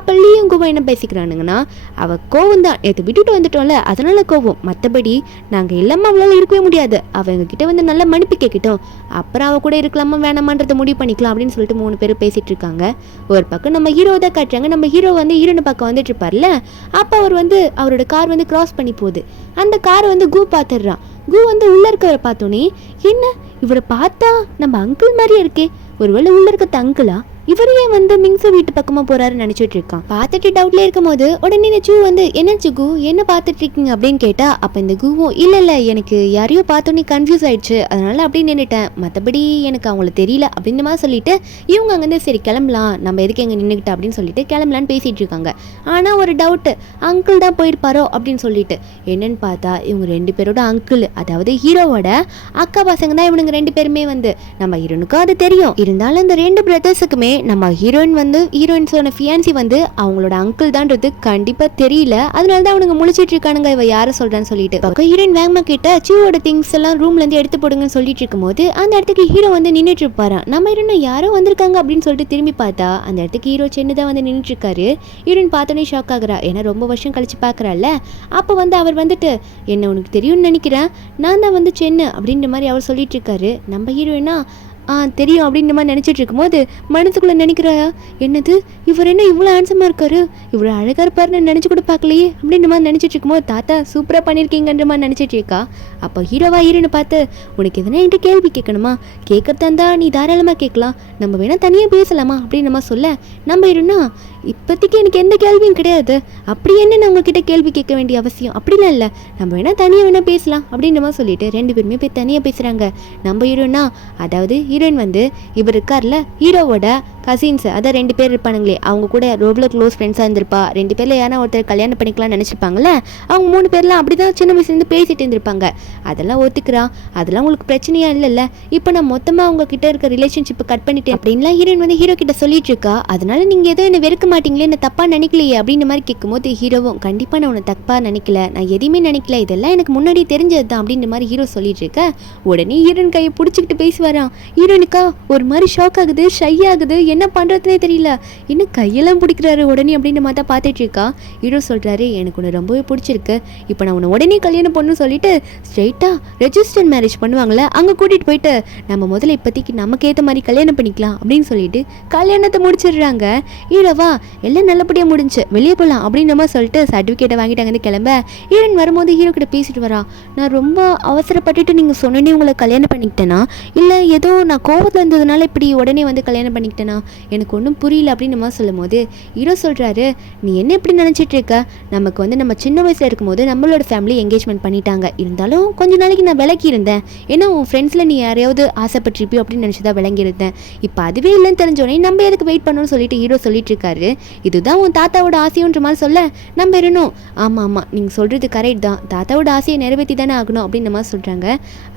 அப்போ லீயும் கோவம் என்ன பேசிக்கிறானுங்கன்னா அவள் கோவம் தான் நேற்று விட்டுட்டு வந்துட்டோம்ல அதனால கோவம், மற்றபடி நாங்கள் இல்லாமல் அவளால் இருக்கவே முடியாது, அவங்க கிட்ட வந்து நல்லா மன்னிப்பு கேட்கட்டும், அப்புறம் அவள் கூட இருக்கலாமா வேணாமான்றதை முடிவு பண்ணிக்கலாம் அப்படின்னு சொல்லிட்டு 3 பேர் பேசிட்டு இருக்காங்க. ஒரு பக்கம் நம்ம ஹீரோ தான் காட்டுறாங்க. நம்ம ஹீரோ வந்து ஹீரோனை பக்கம் வந்துட்டு இருப்பார்ல, அப்போ அவர் வந்து அவரோட கார் வந்து கிராஸ் பண்ணி போகுது, அந்த காரை வந்து கூ பார்த்துடுறான். கூ வந்து உள்ள இருக்கவரை பார்த்தோன்னே என்ன இவரை பார்த்தா நம்ம அங்கிள் மாதிரியே இருக்கே, ஒருவேளை உள்ள இருக்கிறது அங்கிளா, இவர் ஏன் வந்து மிங்ஸு வீட்டு பக்கமாக போகிறாருன்னு நினச்சிட்டு இருக்கான். பார்த்துட்டு டவுட்லேயே இருக்கும் போது உடனே இந்த சூ வந்து என்ன கு என்ன பார்த்துட்டு இருக்கீங்க அப்படின்னு கேட்டால், அப்போ இந்த கூவும் இல்லை எனக்கு யாரையோ பார்த்தோன்னே கன்ஃபியூஸ் ஆயிடுச்சு அதனால அப்படி நின்றுட்டேன், மற்றபடி எனக்கு அவங்கள தெரியல அப்படின்ற மாதிரி சொல்லிட்டு இவங்க அங்கேருந்து சரி கிளம்பலாம், நம்ம எதுக்கு எங்கே நின்றுக்கிட்ட அப்படின்னு சொல்லிட்டு கிளம்பலான்னு பேசிகிட்டு இருக்காங்க. ஆனால் ஒரு டவுட்டு அங்கிள் தான் போயிருப்பாரோ அப்படின்னு சொல்லிட்டு என்னன்னு பார்த்தா இவங்க 2 பேரோட அங்கிள், அதாவது ஹீரோவோட அக்கா பசங்க தான் இவனுங்க 2 பேருமே வந்து நம்ம ஹீரோனுக்கும் அது தெரியும். இருந்தாலும் இந்த 2 பிரதர்ஸுக்குமே நம்ம ஹீரோயின்ஸோட ஃபியான்சி வந்து அவங்களோட அங்கிள் தான்றது கண்டிப்பா தெரியல, அதனால தான் அவனுங்க முழிச்சிட்டு இருக்கானுங்க இவ யாரை சொல்றான்னு சொல்லிட்டு. ஹீரோயின் வேகமா கிட்ட சூவோட திங்ஸ் எல்லாம் ரூம்ல இருந்து எடுத்து போடுங்கன்னு சொல்லிட்டு இருக்கும்போது அந்த இடத்துக்கு ஹீரோ வந்து நின்றுட்டு இருப்பாரு. நம்ம ஹீரோயின் யாரோ வந்திருக்காங்க அப்படின்னு சொல்லிட்டு திரும்பி பார்த்தா அந்த இடத்துக்கு ஹீரோ சென்னு தான் வந்து நின்றுட்டு இருக்காரு. ஹீரோயின் பார்த்தோன்னே ஷாக் ஆகுறா, ஏன்னா ரொம்ப வருஷம் கழிச்சு பாக்குறாள். அப்போ வந்து அவர் வந்துட்டு என்ன உனக்கு தெரியும்னு நினைக்கிறேன், நான் தான் வந்து சென்னு அப்படின்ற மாதிரி அவர் சொல்லிட்டு இருக்காரு. நம்ம ஹீரோயினா தெரியும் அப்படின்ற மாதிரி நினச்சிட்டு இருக்கும்போது மனசுக்குள்ளே நினைக்கிறா, என்னது இவர் என்ன இவ்வளோ ஹேண்ட்ஸமாக இருக்காரு, இவ்வளோ அழகாக இருப்பாருன்னு நினச்சி கூட பார்க்கலையே அப்படின்ற மாதிரி நினச்சிட்டு இருக்கும்போது தாத்தா சூப்பராக பண்ணியிருக்கீங்கன்ற மாதிரி நினச்சிட்டு இருக்கா. அப்போ ஹீரோன்னு பார்த்து உனக்கு எதுனா என்கிட்ட கேள்வி கேட்கணுமா, கேட்கறதா இருந்தா நீ தாராளமாக கேட்கலாம், நம்ம வேணா தனியாக பேசலாமா அப்படின்னு நம்ம சொல்ல, நம்ம ஹீரோனா இப்போதைக்கு எனக்கு எந்த கேள்வியும் கிடையாது, அப்படி என்ன நான் உங்ககிட்ட கேள்வி கேட்க வேண்டிய அவசியம் அப்படிலாம் இல்லை, நம்ம வேணா தனியாக வேணா பேசலாம் அப்படின்ற மாதிரி சொல்லிட்டு 2 பேருமே போய் தனியாக பேசுகிறாங்க. நம்ம ஹீரோனா அதாவது ஹீரோயின் வந்து இவர் இருக்கார்ல ஹீரோவோட கசின்ஸ், அதான் 2 பேர் இருப்பானுங்களே, அவங்க கூட ரொம்ப க்ளோஸ் ஃப்ரெண்ட்ஸாக இருந்திருப்பா. 2 பேரில் யாரா ஒருத்தர் கல்யாணம் பண்ணிக்கலாம்னு நினச்சிருப்பாங்கல்ல, அவங்க 3 பேர்லாம் அப்படி தான் சின்ன வயசுலேருந்து பேசிட்டு இருந்திருப்பாங்க. அதெல்லாம் ஒத்துக்கிறா, அதெல்லாம் உங்களுக்கு பிரச்சனையா இல்லைல்ல, இப்போ நான் மொத்தமாக அவங்க கிட்ட இருக்க ரிலேஷன்ஷிப்பை கட் பண்ணிட்டேன் அப்படின்லாம் ஹீரோயின் வந்து ஹீரோ கிட்ட சொல்லிட்டு இருக்கா. அதனால நீங்கள் எதுவும் என்ன வெறுக்க மாட்டீங்களே, என்ன தப்பாக நினைக்கலையே அப்படின்ற மாதிரி கேட்கும்போது ஹீரோவும் கண்டிப்பாக நான் உன்னை தப்பாக நினைக்கல, நான் எதையுமே நினைக்கல, இதெல்லாம் எனக்கு முன்னாடி தெரிஞ்சது தான் அப்படின்ற மாதிரி ஹீரோ சொல்லிட்டு இருக்க. உடனே ஹீரோயின் கையை பிடிச்சிக்கிட்டு பேசுவாராம். ஹீரோயினுக்கா ஒரு மாதிரி ஷாக் ஆகுது, ஷை ஆகுது, என்ன பண்ணுறதுனே தெரியல, இன்னும் கையெல்லாம் பிடிக்கிறாரு உடனே அப்படின்ற மாதிரி தான் பார்த்துட்டு இருக்கா. ஹீரோ சொல்கிறாரு எனக்கு உன்னை ரொம்பவே பிடிச்சிருக்கு, இப்போ நான் உன்னை உடனே கல்யாணம் பண்ணணும்னு சொல்லிட்டு ஸ்ட்ரெயிட்டாக ரெஜிஸ்டர் மேரேஜ் பண்ணுவாங்களே அங்கே கூட்டிகிட்டு போயிட்டு நம்ம முதல்ல இப்போதைக்கு நமக்கு ஏற்ற மாதிரி கல்யாணம் பண்ணிக்கலாம் அப்படின்னு சொல்லிட்டு கல்யாணத்தை முடிச்சிடுறாங்க. ஹீரோவா எல்லாம் நல்லபடியாக முடிஞ்சு வெளியே போகலாம் அப்படின்ற மாதிரி சொல்லிட்டு சர்டிஃபிகேட்டை வாங்கிட்டு அங்கேருந்து கிளம்ப ஹீரோயின் வரும்போது ஹீரோ கிட்ட பேசிட்டு வரா. நான் ரொம்ப அவசரப்பட்டுட்டு நீங்கள் சொன்னே உங்களை கல்யாணம் பண்ணிக்கிட்டேனா, இல்லை ஏதோ நான் கோவத்தில் இருந்ததுனால இப்படி உடனே வந்து கல்யாணம் பண்ணிக்கிட்டேனா, எனக்கு ஒன்றும் புரியல அப்படின்னு மாதிரி சொல்லும் போது ஹீரோ சொல்கிறாரு, நீ என்ன எப்படி நினச்சிட்டு இருக்க, நமக்கு வந்து நம்ம சின்ன வயசில் இருக்கும்போது நம்மளோட ஃபேமிலி என்கேஜ்மெண்ட் பண்ணிட்டாங்க, இருந்தாலும் கொஞ்ச நாளைக்கு நான் விலகி இருந்தேன், ஏன்னா உன் ஃப்ரெண்ட்ஸில் நீ யாரையாவது ஆசைப்பட்டிருப்பியோ அப்படின்னு நினச்சி தான் விளங்கி இருந்தேன், இப்போ அதுவே இல்லைன்னு தெரிஞ்சோடனே நம்ம எதுக்கு வெயிட் பண்ணணும்னு சொல்லிட்டு ஹீரோ சொல்லிட்டு இருக்காரு. இதுதான் உன் தாத்தாவோட ஆசையோன்ற மாதிரி சொல்ல நம்ம இருணும், ஆமாம் ஆமாம் நீங்கள் சொல்கிறது கரெக்ட் தான், தாத்தாவோட ஆசையை நிறைவேற்றி தானே ஆகணும் அப்படின்ற மாதிரி சொல்கிறாங்க.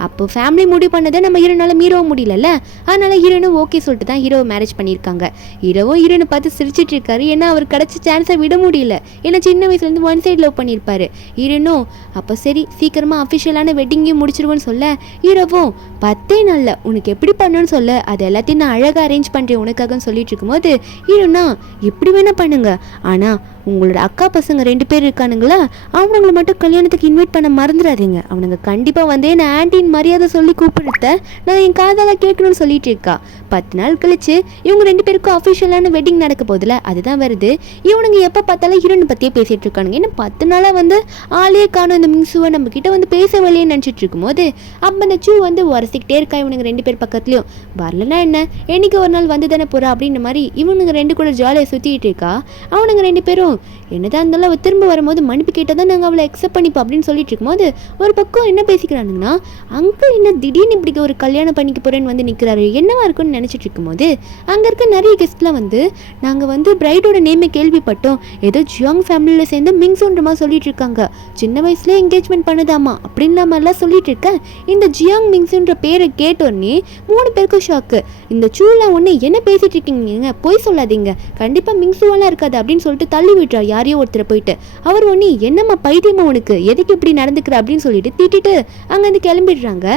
அப்போ ஃபேமிலி முடிவு பண்ணதை நம்ம ஹீரோனால மீறவும் முடியலல்ல, அதனால ஹீரோனும் ஓகே சொல்லிட்டு தான் ஹீரோவை மேரேஜ் பண்ணியிருக்காங்க. ஹீரோவும் ஹீரோனை பார்த்து சிரிச்சிட்டு இருக்காரு, ஏன்னா அவர் கிடைச்ச சான்ஸை விட முடியல, ஏன்னா சின்ன வயசுலேருந்து ஒன் சைடு லவ் பண்ணியிருப்பாரு. ஹீரோனும் அப்போ சரி சீக்கிரமாக அஃபிஷியலான வெட்டிங்கையும் முடிச்சிருவோன்னு சொல்ல ஹீரோவும் 10 நாளில் உனக்கு எப்படி பண்ணணும்னு சொல்ல அது எல்லாத்தையும் நான் அழகாக அரேஞ்ச் பண்ணுறேன் உனக்காகன்னு சொல்லிட்டு இருக்கும்போது ஹீரோனா எப்படி வேணால் பண்ணுங்க, ஆனால் உங்களோட அக்கா பசங்க 2 பேர் இருக்கானுங்களா, அவங்கள மட்டும் கல்யாணத்துக்கு இன்வைட் பண்ண மறந்துடாதீங்க, அவனுங்க கண்டிப்பாக வந்து என்ன ஆன்டின் மரியாதை சொல்லி கூப்பிடுத்த நான் என் காதால் கேட்கணும்னு சொல்லிட்டு இருக்கா. 10 நாள் கழிச்சு இவங்க 2 பேருக்கும் அஃபிஷியலான வெட்டிங் நடக்க போதில்ல, அதுதான் வருது. இவனுங்க எப்போ பார்த்தாலும் ஹீரோயின் பற்றியே பேசிகிட்டு இருக்கானுங்க, ஏன்னா 10 நாளாக வந்து ஆளே காணும் இந்த மிங்ஸுவை நம்ம கிட்ட வந்து பேச வழியே நினச்சிட்டு இருக்கும்போது அப்போ அந்த சூ வந்து உரசிக்கிட்டே இருக்கா இவனுங்க 2 பேர் பக்கத்துலையும். வரலன்னா என்ன, என்னைக்கு ஒரு நாள் வந்து தானே போகிறா அப்படின்ற மாதிரி இவனுங்க 2 கூட ஜாலியாக சுற்றிட்டு இருக்கா. அவனுங்க 2 பேரும் என்னதான் இருந்தாலும் அவள் திரும்ப வரும்போது மன்னிப்பு கேட்டால் தான் நாங்கள் அவளை அக்செப்ட் பண்ணிப்போம் அப்படின்னு சொல்லிட்டு இருக்கும்போது ஒரு பக்கம் என்ன பேசிக்கிறானுங்கன்னா, அங்கிள் என்ன திடீர்னு இப்படி ஒரு கல்யாணம் பண்ணிக்க போகிறேன்னு வந்து நிற்கிறாரு, என்னவா இருக்குன்னு நினச்சிட்டு இருக்கும்போது அங்கே இருக்க நிறைய கெஸ்ட்லாம் வந்து நாங்கள் வந்து பிரைடோட நேமை கேள்விப்பட்டோம், ஏதோ ஜியாங் ஃபேமிலியில் சேர்ந்து மிங்ஸோன்ற மாதிரி சொல்லிட்டு இருக்காங்க, சின்ன வயசுல என்கேஜ்மெண்ட் பண்ணுதாமா அப்படின்ற மாதிரிலாம் சொல்லிட்டு இருக்கேன். இந்த ஜியாங் மிங்ஸுன்ற பேரை கேட்டோடனே 3 பேருக்கும் ஷாக்கு. இந்த சூலாம் ஒன்று என்ன பேசிட்டு இருக்கீங்க, போய் சொல்லாதீங்க, கண்டிப்பாக மிங்ஸுவெல்லாம் இருக்காது அப்படின்னு சொல்லிட்டு தள்ளி விட்டுறா யாரையோ ஒருத்தரை போயிட்டு. அவர் ஒன்று என்னம்மா பைத்தியமா உனக்கு, எதுக்கு இப்படி நடந்துக்கிற அப்படின்னு சொல்லிட்டு திட்டிட்டு அங்கேருந்து கிளம்பிடுறாங்க.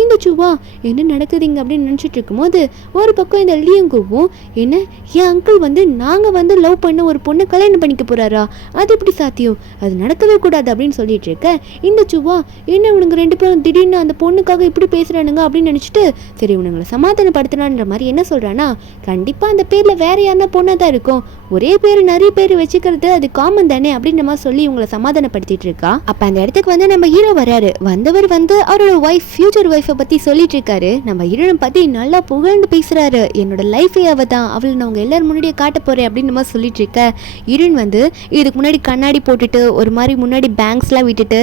இந்த சூவா என்ன நடக்குதுங்க அப்படின்னு நினச்சிட்டு இருக்கும்போது ஒரு பக்கம் இந்த லியங்கோவும் என்ன என் அங்கிள் வந்து நாங்கள் வந்து லவ் பண்ண ஒரு பொண்ணை கல்யாணம் பண்ணிக்க போகிறாரா, அது எப்படி சாத்தியம், அது நடக்கவே கூடாது அப்படின்னு சொல்லிட்டு இருக்க. இந்த சூவா என்ன இவனுங்க 2 பேரும் திடீர்னு அந்த பொண்ணுக்காக இப்படி பேசுகிறானுங்க அப்படின்னு நினச்சிட்டு சரி இவனுங்களை சமாதானப்படுத்தினான்ற மாதிரி என்ன சொல்கிறான்னா, கண்டிப்பாக அந்த பேரில் வேற யாருன்னா பொண்ணாக தான் இருக்கும், ஒரே பேர் நிறைய பேர் வச்சுக்கிறது அது காமன் தானே அப்படின்ற மாதிரி சொல்லி இவங்களை சமாதானப்படுத்திட்டு இருக்கா. அப்போ அந்த இடத்துக்கு வந்து நம்ம ஹீரோ வராரு. வந்தவர் வந்து அவரோட ஒய்ஃப் ஃபியூச்சர் ஒய்ஃபை பற்றி சொல்லிட்டு இருக்காரு. நம்ம ஹீரோனை பற்றி நல்லா புகழ்ந்து பேசுகிறாரு, என்னோட லைஃபே அவள் தான், அவளை நான் உங்கள் எல்லாரும் முன்னாடியே காட்ட போகிறேன் அப்படின்னு மாதிரி சொல்லிட்டு இருக்க. ஹீரோயின் வந்து இதுக்கு முன்னாடி கண்ணாடி போட்டுட்டு ஒரு மாதிரி முன்னாடி பேங்க்ஸ்லாம் விட்டுட்டு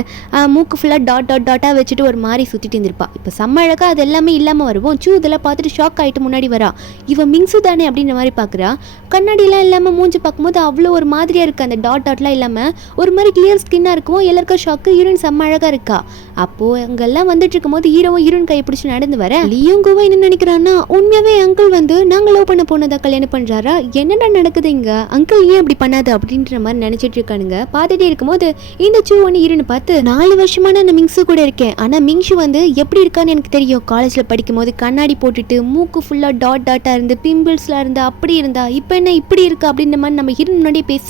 மூக்கு ஃபுல்லாக டாட்டாக வச்சுட்டு ஒரு மாதிரி சுற்றிட்டு இருந்திருப்பா. இப்போ செம்ம அழகாக அது எல்லாமே இல்லாமல் வருவோம். சூ இதெல்லாம் பார்த்துட்டு ஷாக் ஆகிட்டு முன்னாடி வரா. இவன் மிங்ஸு தானே அப்படின்ற மாதிரி பார்க்குறா. கண்ணாடிலாம் இல்லாமல் மூஞ்சி பார்க்கும்போது அவ்வளோ ஒரு மாதிரி மாதிரியே இருக்குது, அந்த டாட் டாட்லாம் இல்லாமல் ஒரு மாதிரி கிளியர் ஸ்கின்னாக இருக்கும். எல்லாருக்கும் ஷாக்கு. ஹீரோயின் செம்ம அழகாக இருக்கா. அப்போது அங்கெல்லாம் வந்துட்டு இருக்கும்போது ஹீரோயின் கையை பிடிச்சி நடந்து வர லியோங் கூவும் என்ன நினைக்கிறான்னா, உண்மையாகவே அங்கிள் வந்து நாங்கள் லவ் பண்ண போனதா கல்யாணம் பண்ணுறாரா, என்னடா நடக்குது இங்கே, அங்கிள் ஏன் அப்படி பண்ணாது அப்படின்ற மாதிரி நினச்சிட்டு இருக்கானுங்க. பார்த்துட்டே இருக்கும்போது இந்த சூ ஒன்று ஹீரோனை பார்த்து, 4 வருஷமான நான் மிங்ஸு கூட இருக்கேன், ஆனால் மிங்ஷு வந்து எப்படி இருக்கான்னு எனக்கு தெரியும். காலேஜில் படிக்கும் போது கண்ணாடி போட்டுட்டு மூக்கு ஃபுல்லாக டாட் டாட்டாக இருந்து பிம்பிள்ஸ்லாம் இருந்தா அப்படி இருந்தா, இப்போ என்ன இப்படி இருக்கா அப்படின்ற மாதிரி நம்ம ஹீரோயின் முன்னாடியே பேச,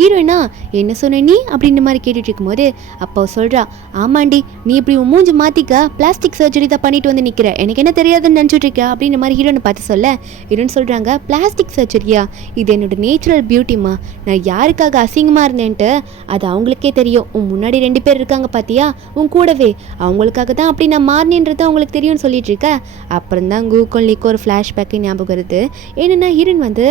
ஹீரோயினா என்ன சொன்ன நீ அப்படின்ற மாதிரி கேட்டுட்டு இருக்கும்போது அப்போ சொல்கிறா, ஆமாண்டி நீ இப்படி மூஞ்சி மாற்றிக்க பிளாஸ்டிக் சர்ஜரி தான் பண்ணிட்டு வந்து நிற்கிற, எனக்கு என்ன தெரியாதுன்னு நினச்சிட்டு இருக்கா அப்படின்ற மாதிரி ஹீரோனை பார்த்து சொல்ல, ஹீரோயின் சொல்கிறாங்க, பிளாஸ்டிக் சர்ஜரியா, இது என்னோட நேச்சுரல் பியூட்டிமா, நான் யாருக்காக அசிங்கமாக இருந்தேன்ட்டு அது அவங்களுக்கே தெரியும். உன் முன்னாடி 2 பேர் இருக்காங்க பார்த்தியா உன் கூடவே, அவங்களுக்காக தான் அப்படி நான் மாறினேன்றது அவங்களுக்கு தெரியும்னு சொல்லிட்டு இருக்க. அப்புறம் தான் கூகுள்லிக்கு ஒரு ஃப்ளாஷ்பேக்கு ஞாபகம் வருது. என்னென்னா ஹீரோயின் வந்து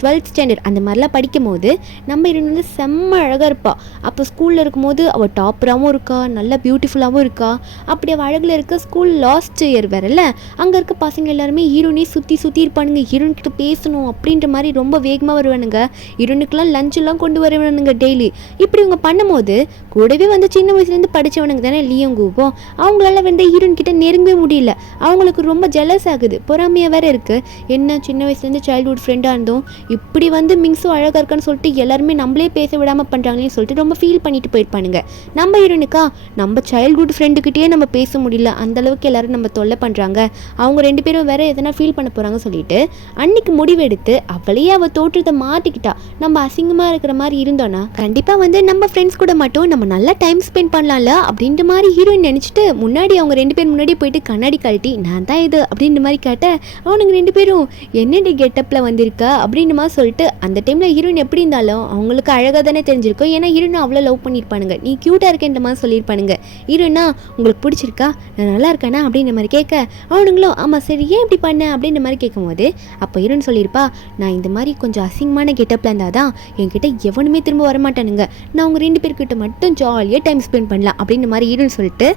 12th ஸ்டாண்டர்ட் அந்த மாதிரிலாம் படிக்கும் போது நம்ம ஹீரோயின் வந்து செம்ம அழகாக இருப்பாள். அப்போ ஸ்கூலில் இருக்கும்போது அவள் டாப்பராகவும் இருக்கா, நல்லா பியூட்டிஃபுல்லாகவும் இருக்கா. அப்படி அவள் அழகில் இருக்க ஸ்கூல் லாஸ்ட் இயர் வேறல, அங்கே இருக்க பசங்க எல்லாருமே ஹீரோனே சுற்றி இருப்பானுங்க. ஹீரோயின் கிட்ட பேசணும் அப்படின்ற மாதிரி ரொம்ப வேகமாக வருவானுங்க. ஹீரோனுக்குலாம் லஞ்செல்லாம் கொண்டு வருவானுங்க டெய்லி. இப்படி இவங்க பண்ணும்போது கூடவே வந்து சின்ன வயசுலேருந்து படித்தவனுங்க தானே லியோங் கூவும், அவங்களால வந்து ஹீரோயின் கிட்ட நெருங்கவே முடியல. அவங்களுக்கு ரொம்ப ஜெலஸ் ஆகுது, பொறாமையாக வேற இருக்குது. என்ன சின்ன வயசுலேருந்து சைல்ட்ஹுட் ஃப்ரெண்டாக இருந்தோம், இப்படி வந்து மிங்ஸும் அழகாக இருக்கான்னு சொல்லிட்டு எல்லாருமே நம்மளே பேச விடாமல் பண்ணுறாங்களேன்னு சொல்லிட்டு ரொம்ப ஃபீல் பண்ணிட்டு போயிருப்பானுங்க. நம்ம ஹீரோனுக்கா நம்ம சைல்ட்ஹுட் ஃப்ரெண்டுக்கிட்டே நம்ம பேச முடியல, அந்தளவுக்கு எல்லாரும் நம்ம தொல்லை பண்ணுறாங்க, அவங்க 2 பேரும் வேற எதனா ஃபீல் பண்ண போகிறாங்க சொல்லிட்டு அன்னைக்கு முடிவெடுத்து அவளையே அவள் தோற்றத்தை மாற்றிக்கிட்டா. நம்ம அசிங்கமாக இருக்கிற மாதிரி இருந்தோன்னா கண்டிப்பாக வந்து நம்ம ஃப்ரெண்ட்ஸ் கூட மட்டும் நம்ம நல்லா டைம் ஸ்பெண்ட் பண்ணலாம்ல அப்படின்ற மாதிரி ஹீரோயின் நினச்சிட்டு முன்னாடி அவங்க 2 பேர் முன்னாடி போயிட்டு கண்ணாடி கழட்டி நான் தான் இது அப்படின்ற மாதிரி கேட்ட, அவனுங்க 2 பேரும் என்னடி கெட்டப்பில் வந்திருக்கா அப்படின்ற மாதிரி சொல்லிட்டு அந்த டைமில் ஹீரோயின் எப்படி இருந்தாலும் அவங்களுக்கு அழகாக தானே தெரிஞ்சிருக்கும். ஏன்னா ஹீரோயின் அவ்வளோ லவ் பண்ணியிருப்பானுங்க, நீ க்யூட்டாக இருக்கேன்ற மாதிரி சொல்லியிருப்பானுங்க. ஹீரோயினா உங்களுக்கு பிடிச்சிருக்கா, நான் நல்லா இருக்கேனா அப்படின்ற மாதிரி கேட்க, அவனுங்களும் ஆமாம் சரி ஏன் இப்படி பண்ண அப்படின்ற மாதிரி கேட்கும்போது அப்போ ஹீரோயின் சொல்லியிருப்பா, நான் இந்த மாதிரி கொஞ்சம் அசிங்கமான கெட்டப்பில் இருந்தால் தான் என்கிட்ட எவனுமே திரும்ப வரமாட்டானுங்க, நான் அவங்க 2 பேர்கிட்ட மட்டும் ஜாலியாக டைம் ஸ்பெண்ட் பண்ணலாம் அப்படின்ற மாதிரி ஹீரோயின் சொல்லிட்டு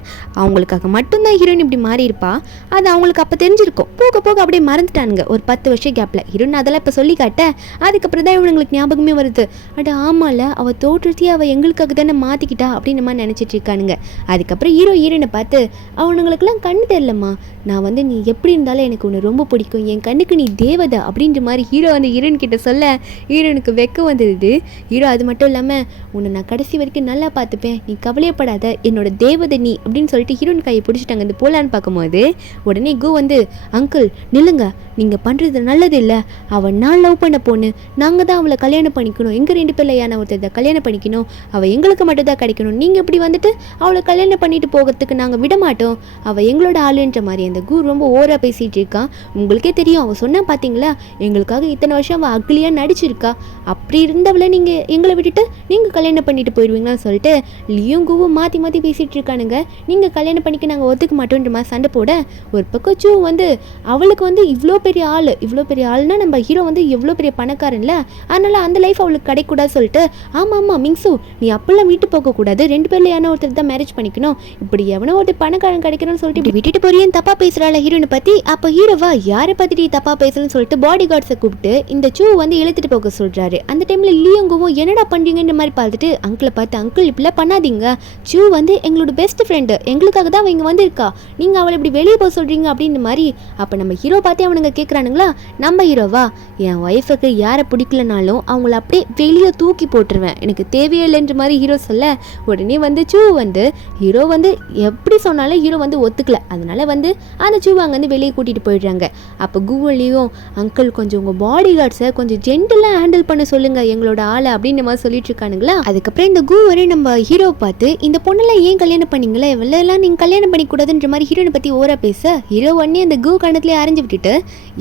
அவங்களுக்காக மட்டும்தான் ஹீரோயின் இப்படி மாறி இருப்பா. அது அவங்களுக்கு அப்போ தெரிஞ்சிருக்கும். போக போக அப்படியே மறந்துட்டானுங்க ஒரு 10 வருஷம் கேப்பில். ஹீரோயின் அதெல்லாம் இப்போ சொல்லி காட்ட அதுக்கப்புறம் தான் இவங்களுக்கு ஞாபகமே வருது, அட ஆமால அவள் தோற்றத்தையே அவள் எங்களுக்காக தானே மாற்றிக்கிட்டா அப்படின்ற மாதிரி நினச்சிட்டு இருக்கானுங்க. அதுக்கப்புறம் ஹீரோயினை பார்த்து, அவனுங்களுக்குலாம் கண்ணு தெரிலம்மா, நான் வந்து நீ எப்படி இருந்தாலும் எனக்கு உன்னை ரொம்ப பிடிக்கும், என் கண்ணுக்கு நீ தேவதை அப்படின்ற மாதிரி ஹீரோ வந்து ஹீரோயின் கிட்ட சொல்ல ஹீரோனுக்கு வெக்க வந்துடுது. ஹீரோ அது மட்டும் இல்லாமல் உன்னை நான் கடைசி வரைக்கும் நல்லா பார்த்துப்பேன், நீ கவலையப்படாத, என்னோட தேவதை நீ அப்படின்னு சொல்லிட்டு ஹீரோயின் கையை பிடிச்சிட்டாங்க. இந்த போலான்னு பார்க்கும்போது உடனே கூ வந்து, அங்கிள் நில்லுங்க, நீங்கள் பண்ணுறது நல்லது இல்லை, அவள் நான் லவ் பண்ண பொண்ணு, நாங்கள் தான் அவளை கல்யாணம் பண்ணிக்கணும், எங்கள் 2 பேரில் யானை ஒருத்தர் கல்யாணம் பண்ணிக்கணும், அவள் எங்களுக்கு மட்டும் தான் கிடைக்கணும், நீங்கள் இப்படி வந்துட்டு அவளை கல்யாணம் பண்ணிட்டு போகிறதுக்கு நாங்கள் விட மாட்டோம், அவள் எங்களோட ஆளுன்ற மாதிரி அந்த கூ ரொம்ப ஓவராக பேசிகிட்டு இருக்கான். உங்களுக்கே தெரியும் அவள் சொன்னா பார்த்தீங்களா, எங்களுக்காக இத்தனை வருஷம் அவள் அக்லியாக நடிச்சிருக்கா, அப்படி இருந்தவளை நீங்கள் எங்களை விட்டுட்டு நீங்கள் கல்யாணம் பண்ணிட்டு போயிடுவீங்களான்னு சொல்லிட்டு லியோங் கூவும் மாற்றி மாற்றி பேசிகிட்டு இருக்கானுங்க. நீங்கள் கல்யாணம் பண்ணிக்க நாங்கள் ஒத்துக்க மாட்டோன்ற மாதிரி சண்டை போட, ஒரு பக்கம் சூ வந்து அவளுக்கு வந்து இவ்வளோ பெரிய ஆள்னா நம்ம ஹீரோ வந்து எவ்வளோ பெரிய பணக்காரன்ல, அதனால அந்த லைஃப் அவளுக்கு கிடைக்கூடாது சொல்லிட்டு, ஆமாம் மிங்ஸு நீ அப்பெல்லாம் வீட்டு போகக்கூடாது, 2 பேரில் யானோ ஒருத்தர் தான் மேரேஜ் பண்ணிக்கணும், இப்படி எவனோ ஒரு பணக்காரன் கிடைக்கணும்னு சொல்லிட்டு இப்படி விட்டுட்டு போறியேன்னு தப்பா பேசுகிறாள் ஹீரோனை பற்றி. அப்போ ஹீரோவா யாரை பற்றி தப்பா பேசுறேன்னு சொல்லிட்டு பாடி கார்ட்ஸை கூப்பிட்டு இந்த சூ வந்து இழுத்துட்டு போக சொல்கிறாரு. அந்த டைமில் லியோங்கவும் என்னடா பண்ணுறீங்கன்ற மாதிரி பார்த்துட்டு அங்கிளை பார்த்து, அங்கிள் இப்படிலாம் பண்ணாதீங்க, சூ வந்து எங்களோட பெஸ்ட் ஃப்ரெண்டு, எங்களுக்காக தான் அவள் இங்கே வந்திருக்கா, நீங்கள் அவளை இப்படி வெளியே போக சொல்கிறீங்க அப்படின்ற மாதிரி. அப்போ நம்ம ஹீரோ பார்த்தே அவனுங்க கேட்குறானுங்களா, நம்ம ஹீரோவா என் ஒய்ஃபுக்கு யாரை பிடிக்கலனாலும் அவங்கள அப்படியே வெளியே தூக்கி போட்டுருவேன், எனக்கு தேவையே இல்லைன்ற மாதிரி ஹீரோ சொல்ல உடனே வந்து சூ வந்து ஹீரோ வந்து எப்படி சொன்னாலும் ஹீரோ வந்து ஒத்துக்கல. அதனால வந்து அந்த சூ அங்கே வந்து வெளியே கூட்டிகிட்டு போயிடுறாங்க. அப்போ கூகுள்லேயும் அங்கிள் கொஞ்சம் உங்கள் பாடி கார்ட்ஸை கொஞ்சம் ஜென்டலாக ஹேண்டில் பண்ண சொல்லுங்கள் எங்களோட ஆளை அப்படின்ற மாதிரி சொல்லிட்டு இருக்கானுங்களா. அதுக்கப்புறம் இந்த கூவரை நம்ம ஹீரோ பார்த்து, இந்த பொண்ணெல்லாம் ஏன் கல்யாணம் பண்ணீங்களே, இவளெல்லாம் நீங்கள் கல்யாணம் பண்ணிக்கூடாதுன்ற மாதிரி ஹீரோனை பற்றி ஓரா பேச ஹீரோ உடனே அந்த கூ கணத்துலேயே அரைஞ்சு விட்டுட்டு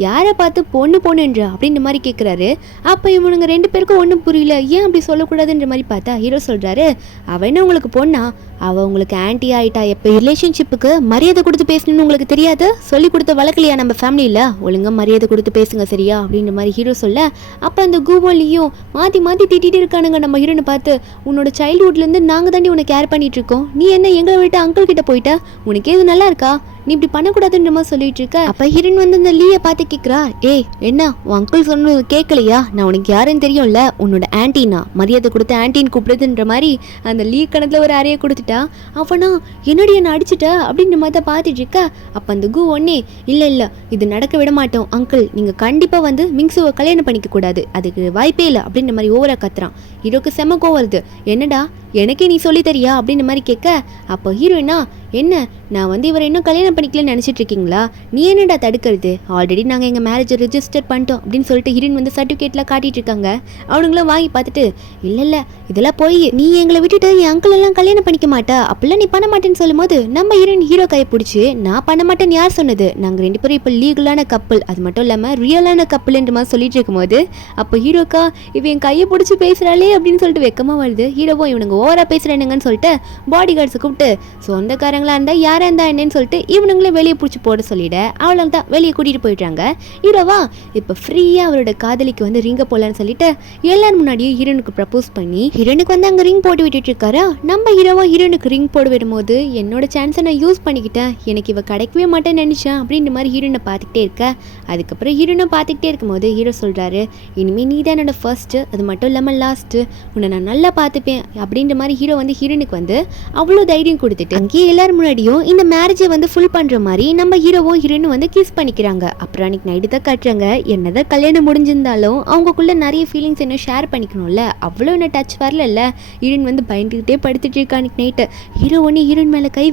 யாரை பார்த்து பொண்ணுன்ற அப்படின்ற மாதிரி கேட்குறாரு. அப்போ இவனுங்க 2 பேருக்கும் ஒன்றும் புரியல, ஏன் அப்படி சொல்லக்கூடாதுன்ற மாதிரி பார்த்தா ஹீரோ சொல்கிறாரு, அவன் என்ன உங்களுக்கு பொண்ணா, அவள் உங்களுக்கு ஆன்டி ஆயிட்டா. எப்போ ரிலேஷன்ஷிப்புக்கு மரியாதை கொடுத்து பேசணும்னு உங்களுக்கு தெரியாது? சொல்லி கொடுத்த வழக்கலையா நம்ம ஃபேமிலியில்? ஒழுங்காக மரியாதை கொடுத்து பேசுங்க சரியா அப்படின்ற மாதிரி ஹீரோ சொல்ல, அப்போ அந்த கூவலியும் மாற்றி மாற்றி திட்டிகிட்டு இருக்கானுங்க நம்ம ஹீரோனை பார்த்து. உன்னோட சைல்ட்ஹுட்லேருந்து நாங்கள் தாண்டி உன்னை கேர் பண்ணிட்டு இருக்கோம், நீ என்ன எங்களை விட்டு அங்கிள் கிட்ட போயிட்ட? உனக்கு எது நல்லா இருக்கா? நீ இப்படி பண்ணக்கூடாதுன்ற மாதிரி சொல்லிட்டு இருக்க. அப்ப ஹீரோன் வந்து இந்த லீயை பார்த்து கேட்குறா, ஏய் என்ன உன் அங்கிள் சொன்னது கேட்கலையா? நான் உனக்கு யாருன்னு தெரியும்ல, உன்னோட ஆன்டினா, மரியாதை கொடுத்து ஆன்டின்னு கூப்பிடுதுன்ற மாதிரி அந்த லீ கணத்தில் ஒரு அறையை கொடுத்துட்டா. அவனா என்னடி என்ன அடிச்சுட்ட அப்படின்ற மாதிரி தான் பார்த்துட்டு இருக்க. அப்போ அந்த கு ஒன்னே இல்லை இது நடக்க விட மாட்டோம் அங்கிள், நீங்கள் கண்டிப்பாக வந்து மிங்சுவை கல்யாணம் பண்ணிக்க கூடாது, அதுக்கு வாய்ப்பே இல்லை அப்படின்ற மாதிரி ஓவரா கத்துறான். ஹீரோக்கு செம கோவம் வருது. என்னடா எனக்கே நீ சொல்லி தரியா அப்படின்ற மாதிரி கேட்க, அப்போ ஹீரோயினா என்ன நான் வந்து இவரை இன்னும் கல்யாணம் பண்ணிக்கலன்னு நினச்சிட்டு இருக்கீங்களா? நீ என்னடா தடுக்கிறது? ஆல்ரெடி நாங்கள் எங்கள் மேரேஜை ரெஜிஸ்டர் பண்ணிட்டோம் அப்படின்னு சொல்லிட்டு ஹீரோயின் வந்து சர்டிஃபிகேட்லாம் காட்டிட்டு இருக்காங்க. அவனுங்களும் வாங்கி பார்த்துட்டு இல்லை இதெல்லாம் போய் நீ எங்களை விட்டுட்டு என் அங்கிள் எல்லாம் கல்யாணம் பண்ணிக்க மாட்டா, அப்படிலாம் நீ பண்ண மாட்டேன்னு சொல்லும் போது நம்ம ஹீரோயின் ஹீரோ கையை பிடிச்சி, நான் பண்ண மாட்டேன்னு யார் சொன்னது? நாங்கள் 2 பேரும் இப்போ லீகலான கப்பல், அது மட்டும் இல்லாமல் ரியலான கப்பல்ன்ற மாதிரி சொல்லிட்டு இருக்கும்போது அப்போ ஹீரோக்கா இவன் என் கையை பிடிச்சி பேசுகிறாளே அப்படின்னு சொல்லிட்டு வெக்கமாக வருது. ஹீரோவும் இவனுங்க ஓவரா பேசுகிறானுங்கன்னு சொல்லிட்டு பாடி கார்ட்ஸை கூப்பிட்டு சொந்தக்காரங்களா இருந்தால் யாராக இருந்தா என்னன்னு சொல்லிட்டு இவனுங்களே வெளியே பிடிச்சி போட சொல்லிட அவ்வளோ தான் வெளியே கூட்டிகிட்டு போயிடுறாங்க. ஹீரோவா இப்போ ஃப்ரீயாக அவரோட காதலிக்கு வந்து ரிங்கை போடலான்னு சொல்லிட்டு எல்லாரும் முன்னாடியும் ஹீரோனுக்கு ப்ரப்போஸ் பண்ணி ஹீரோனுக்கு வந்து அங்கே ரிங் போட்டு விட்டுட்டு இருக்காரா. நம்ம ஹீரோவா ஹீரோனுக்கு ரிங் போட விடும்போது என்னோட சான்ஸை நான் யூஸ் பண்ணிக்கிட்டேன், எனக்கு இவ கிடைக்கவே மாட்டேன்னு நினச்சேன் அப்படின்ற மாதிரி ஹீரோனை பார்த்துக்கிட்டே இருக்க. அதுக்கப்புறம் ஹீரோனை பார்த்துக்கிட்டே இருக்கும்போது ஹீரோ சொல்கிறாரு, இனிமேல் நீ தான் என்னோட ஃபர்ஸ்ட்டு, அது மட்டும் இல்லாமல் லாஸ்ட்டு, உன்னை நான் நல்லா பார்த்துப்பேன் அப்படின்ற மாதிரி ஹீரோ வந்து ஹீரோனுக்கு வந்து அவ்வளோ தைரியம் கொடுத்துட்டு அங்கேயே எல்லாரும் முன்னாடியும் இந்த மேரேஜை வந்து ஃபுல் பண்ணுற மாதிரி நம்ம ஹீரோவும் ஹீரோனும் வந்து கிஸ் பண்ணிக்கிறாங்க. அப்புறம் அன்றைக்கி நைட்டு தான் காட்டுறாங்க, என்னதான் கல்யாணம் முடிஞ்சிருந்தாலும் அவங்களுக்குள்ள நிறைய ஃபீலிங்ஸ் என்ன ஷேர் பண்ணிக்கணும்ல, அவ்வளோ என்ன டச் வரல. ஹீரோயின் வந்து பயந்துக்கிட்டே படுத்துட்டு இருக்கா அன்றைக்கி நைட்டு. ஹீரோ ஒன்று ஹீரோயின் மேலே கை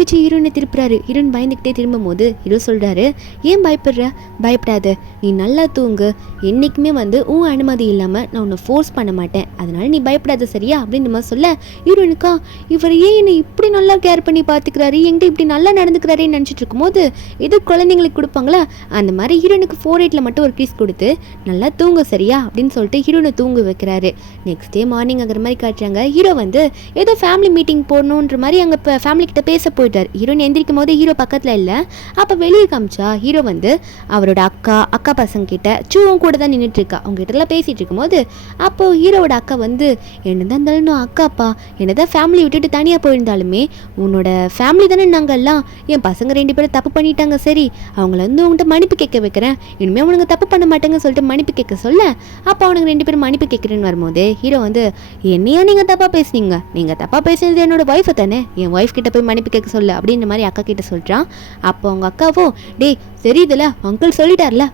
வச்சு ஹீரோனை திருப்புறாரு. ஹீரோயின் பயந்துக்கிட்டே திரும்பும் போது ஹீரோ சொல்கிறாரு, ஏன் பயப்படுற? பயப்படாத, நீ நல்லா தூங்கு, என்றைக்குமே வந்து உன் அனுமதி இல்லாமல் நான் உன்னை ஃபோர்ஸ் பண்ண மாட்டேன், அதனால நீ பயப்படாத சரியா அப்படின்ற மாதிரி சொல்ல, ஹீரோனுக்கா இவர் ஏன் என்னை இப்படி நல்லா கேர் பண்ணி பார்த்துக்கிறாரு, என்கிட்ட இப்படி நல்லா நடந்துக்கிறாருன்னு நினச்சிட்டு இருக்கும்போது எது குழந்தைங்களுக்கு கொடுப்பாங்களா அந்த மாதிரி ஹீரோனுக்கு 4/8 மட்டும் ஒரு பீஸ் கொடுத்து நல்லா தூங்க சரியா அப்படின்னு சொல்லிட்டு ஹீரோனை தூங்க வைக்கிறாரு. நெக்ஸ்ட் டே மார்னிங் ஆகிற மாதிரி காட்டுறாங்க. ஹீரோ வந்து ஏதோ ஃபேமிலி மீட்டிங் போடணுன்ற மாதிரி அங்கே இப்போ ஃபேமிலி கிட்ட பேச போயிட்டார். ஹீரோன் எந்திரிக்கும் போது ஹீரோ பக்கத்தில் இல்லை. அப்போ வெளியே காமிச்சா ஹீரோ வந்து அவரோட அக்கா பசங்க கிட்ட சூவும் கூட தான் நின்றுட்டு இருக்கா. அவங்க கிட்டலாம் பேசிட்டு இருக்கும்போது அப்போ ஹீரோவோட அக்கா வந்து, என்னதான் இருந்தாலும் அக்காப்பா, என்னதான் ஃபேமிலி விட்டுட்டு தனியாக போயிருந்தாலுமே உன்னோட ஃபேமிலி தானே நாங்கள்லாம், என் பசங்க 2 பேரும் தப்பு பண்ணிட்டாங்க, சரி அவங்கள வந்து உங்கள்கிட்ட மன்னிப்பு கேட்க வைக்கிறேன், இனிமேல் அவனுங்க தப்பு பண்ண மாட்டேங்கன்னு சொல்லிட்டு மன்னிப்பு கேட்க சொல்ல, அப்போ அவனுக்கு 2 பேரும் மன்னிப்பு கேட்குறேன்னு வரும்போது ஹீரோ வந்து, என்னையா நீங்கள் தப்பாக பேசுனீங்க, நீங்கள் தப்பாக பேசுனது என்னோட ஒய்ஃபை தானே, என் ஒய்ஃப் கிட்ட போய் மன்னிப்பு கேட்க சொல்ல அப்படின்ற மாதிரி அக்கா கிட்ட சொல்கிறான். அப்போ அவங்க அக்காவோ, டேய் தெரியுதுல அங்கிள் சொல்லிட்டார்ல,